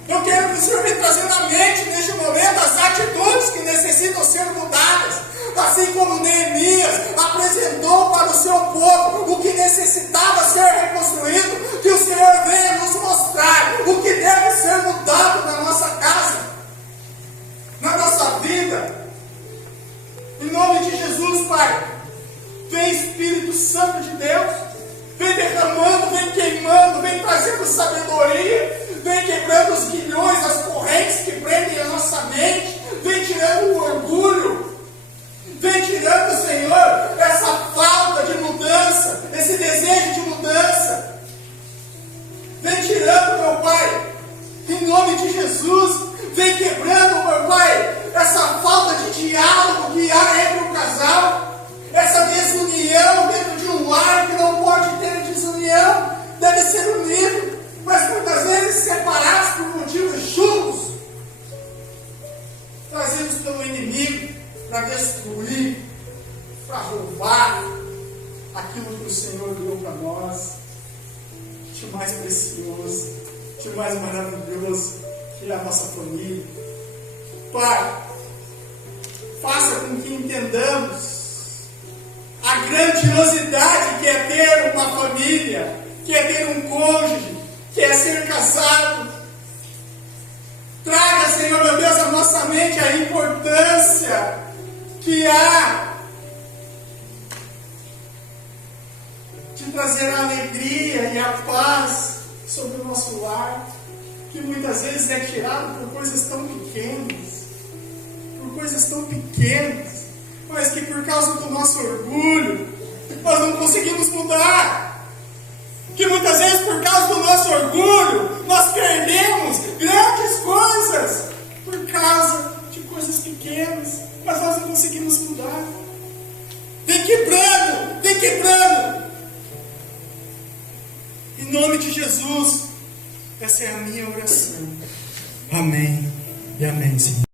Eu quero que o Senhor venha trazendo à mente neste momento as atitudes que necessitam ser mudadas. Assim como Neemias apresentou para o seu povo o que necessitava ser reconstruído, que o Senhor venha nos mostrar o que deve ser mudado na nossa casa, na nossa vida. Em nome de Jesus, Pai, vem Espírito Santo de Deus, vem derramando, vem queimando, vem trazendo sabedoria, vem quebrando os grilhões, as correntes que prendem a nossa mente, vem tirando o orgulho, vem tirando, Senhor, essa falta de mudança, esse desejo de mudança, vem tirando, meu Pai, em nome de Jesus, vem quebrando, meu Pai, essa falta de diálogo que há entre o casal, essa desunião dentro de um lar que não pode ter desunião, deve ser unido, mas muitas vezes separados por motivos chulos, trazidos pelo inimigo para destruir, para roubar aquilo que o Senhor deu para nós, de mais precioso, de mais maravilhoso, que é a nossa família. Pai, faça com que entendamos a grandiosidade que é ter uma família, que é ter um cônjuge, que é ser casado. Traga, Senhor, meu Deus, à nossa mente a importância que há de trazer a alegria e a paz sobre o nosso lar, que muitas vezes é tirado por coisas tão pequenas, mas que por causa do nosso orgulho, nós não conseguimos mudar. Que muitas vezes, por causa do nosso orgulho, nós perdemos grandes coisas por causa de coisas pequenas, mas nós não conseguimos mudar. Vem quebrando, vem quebrando. Em nome de Jesus, essa é a minha oração. Amém e amém, Senhor.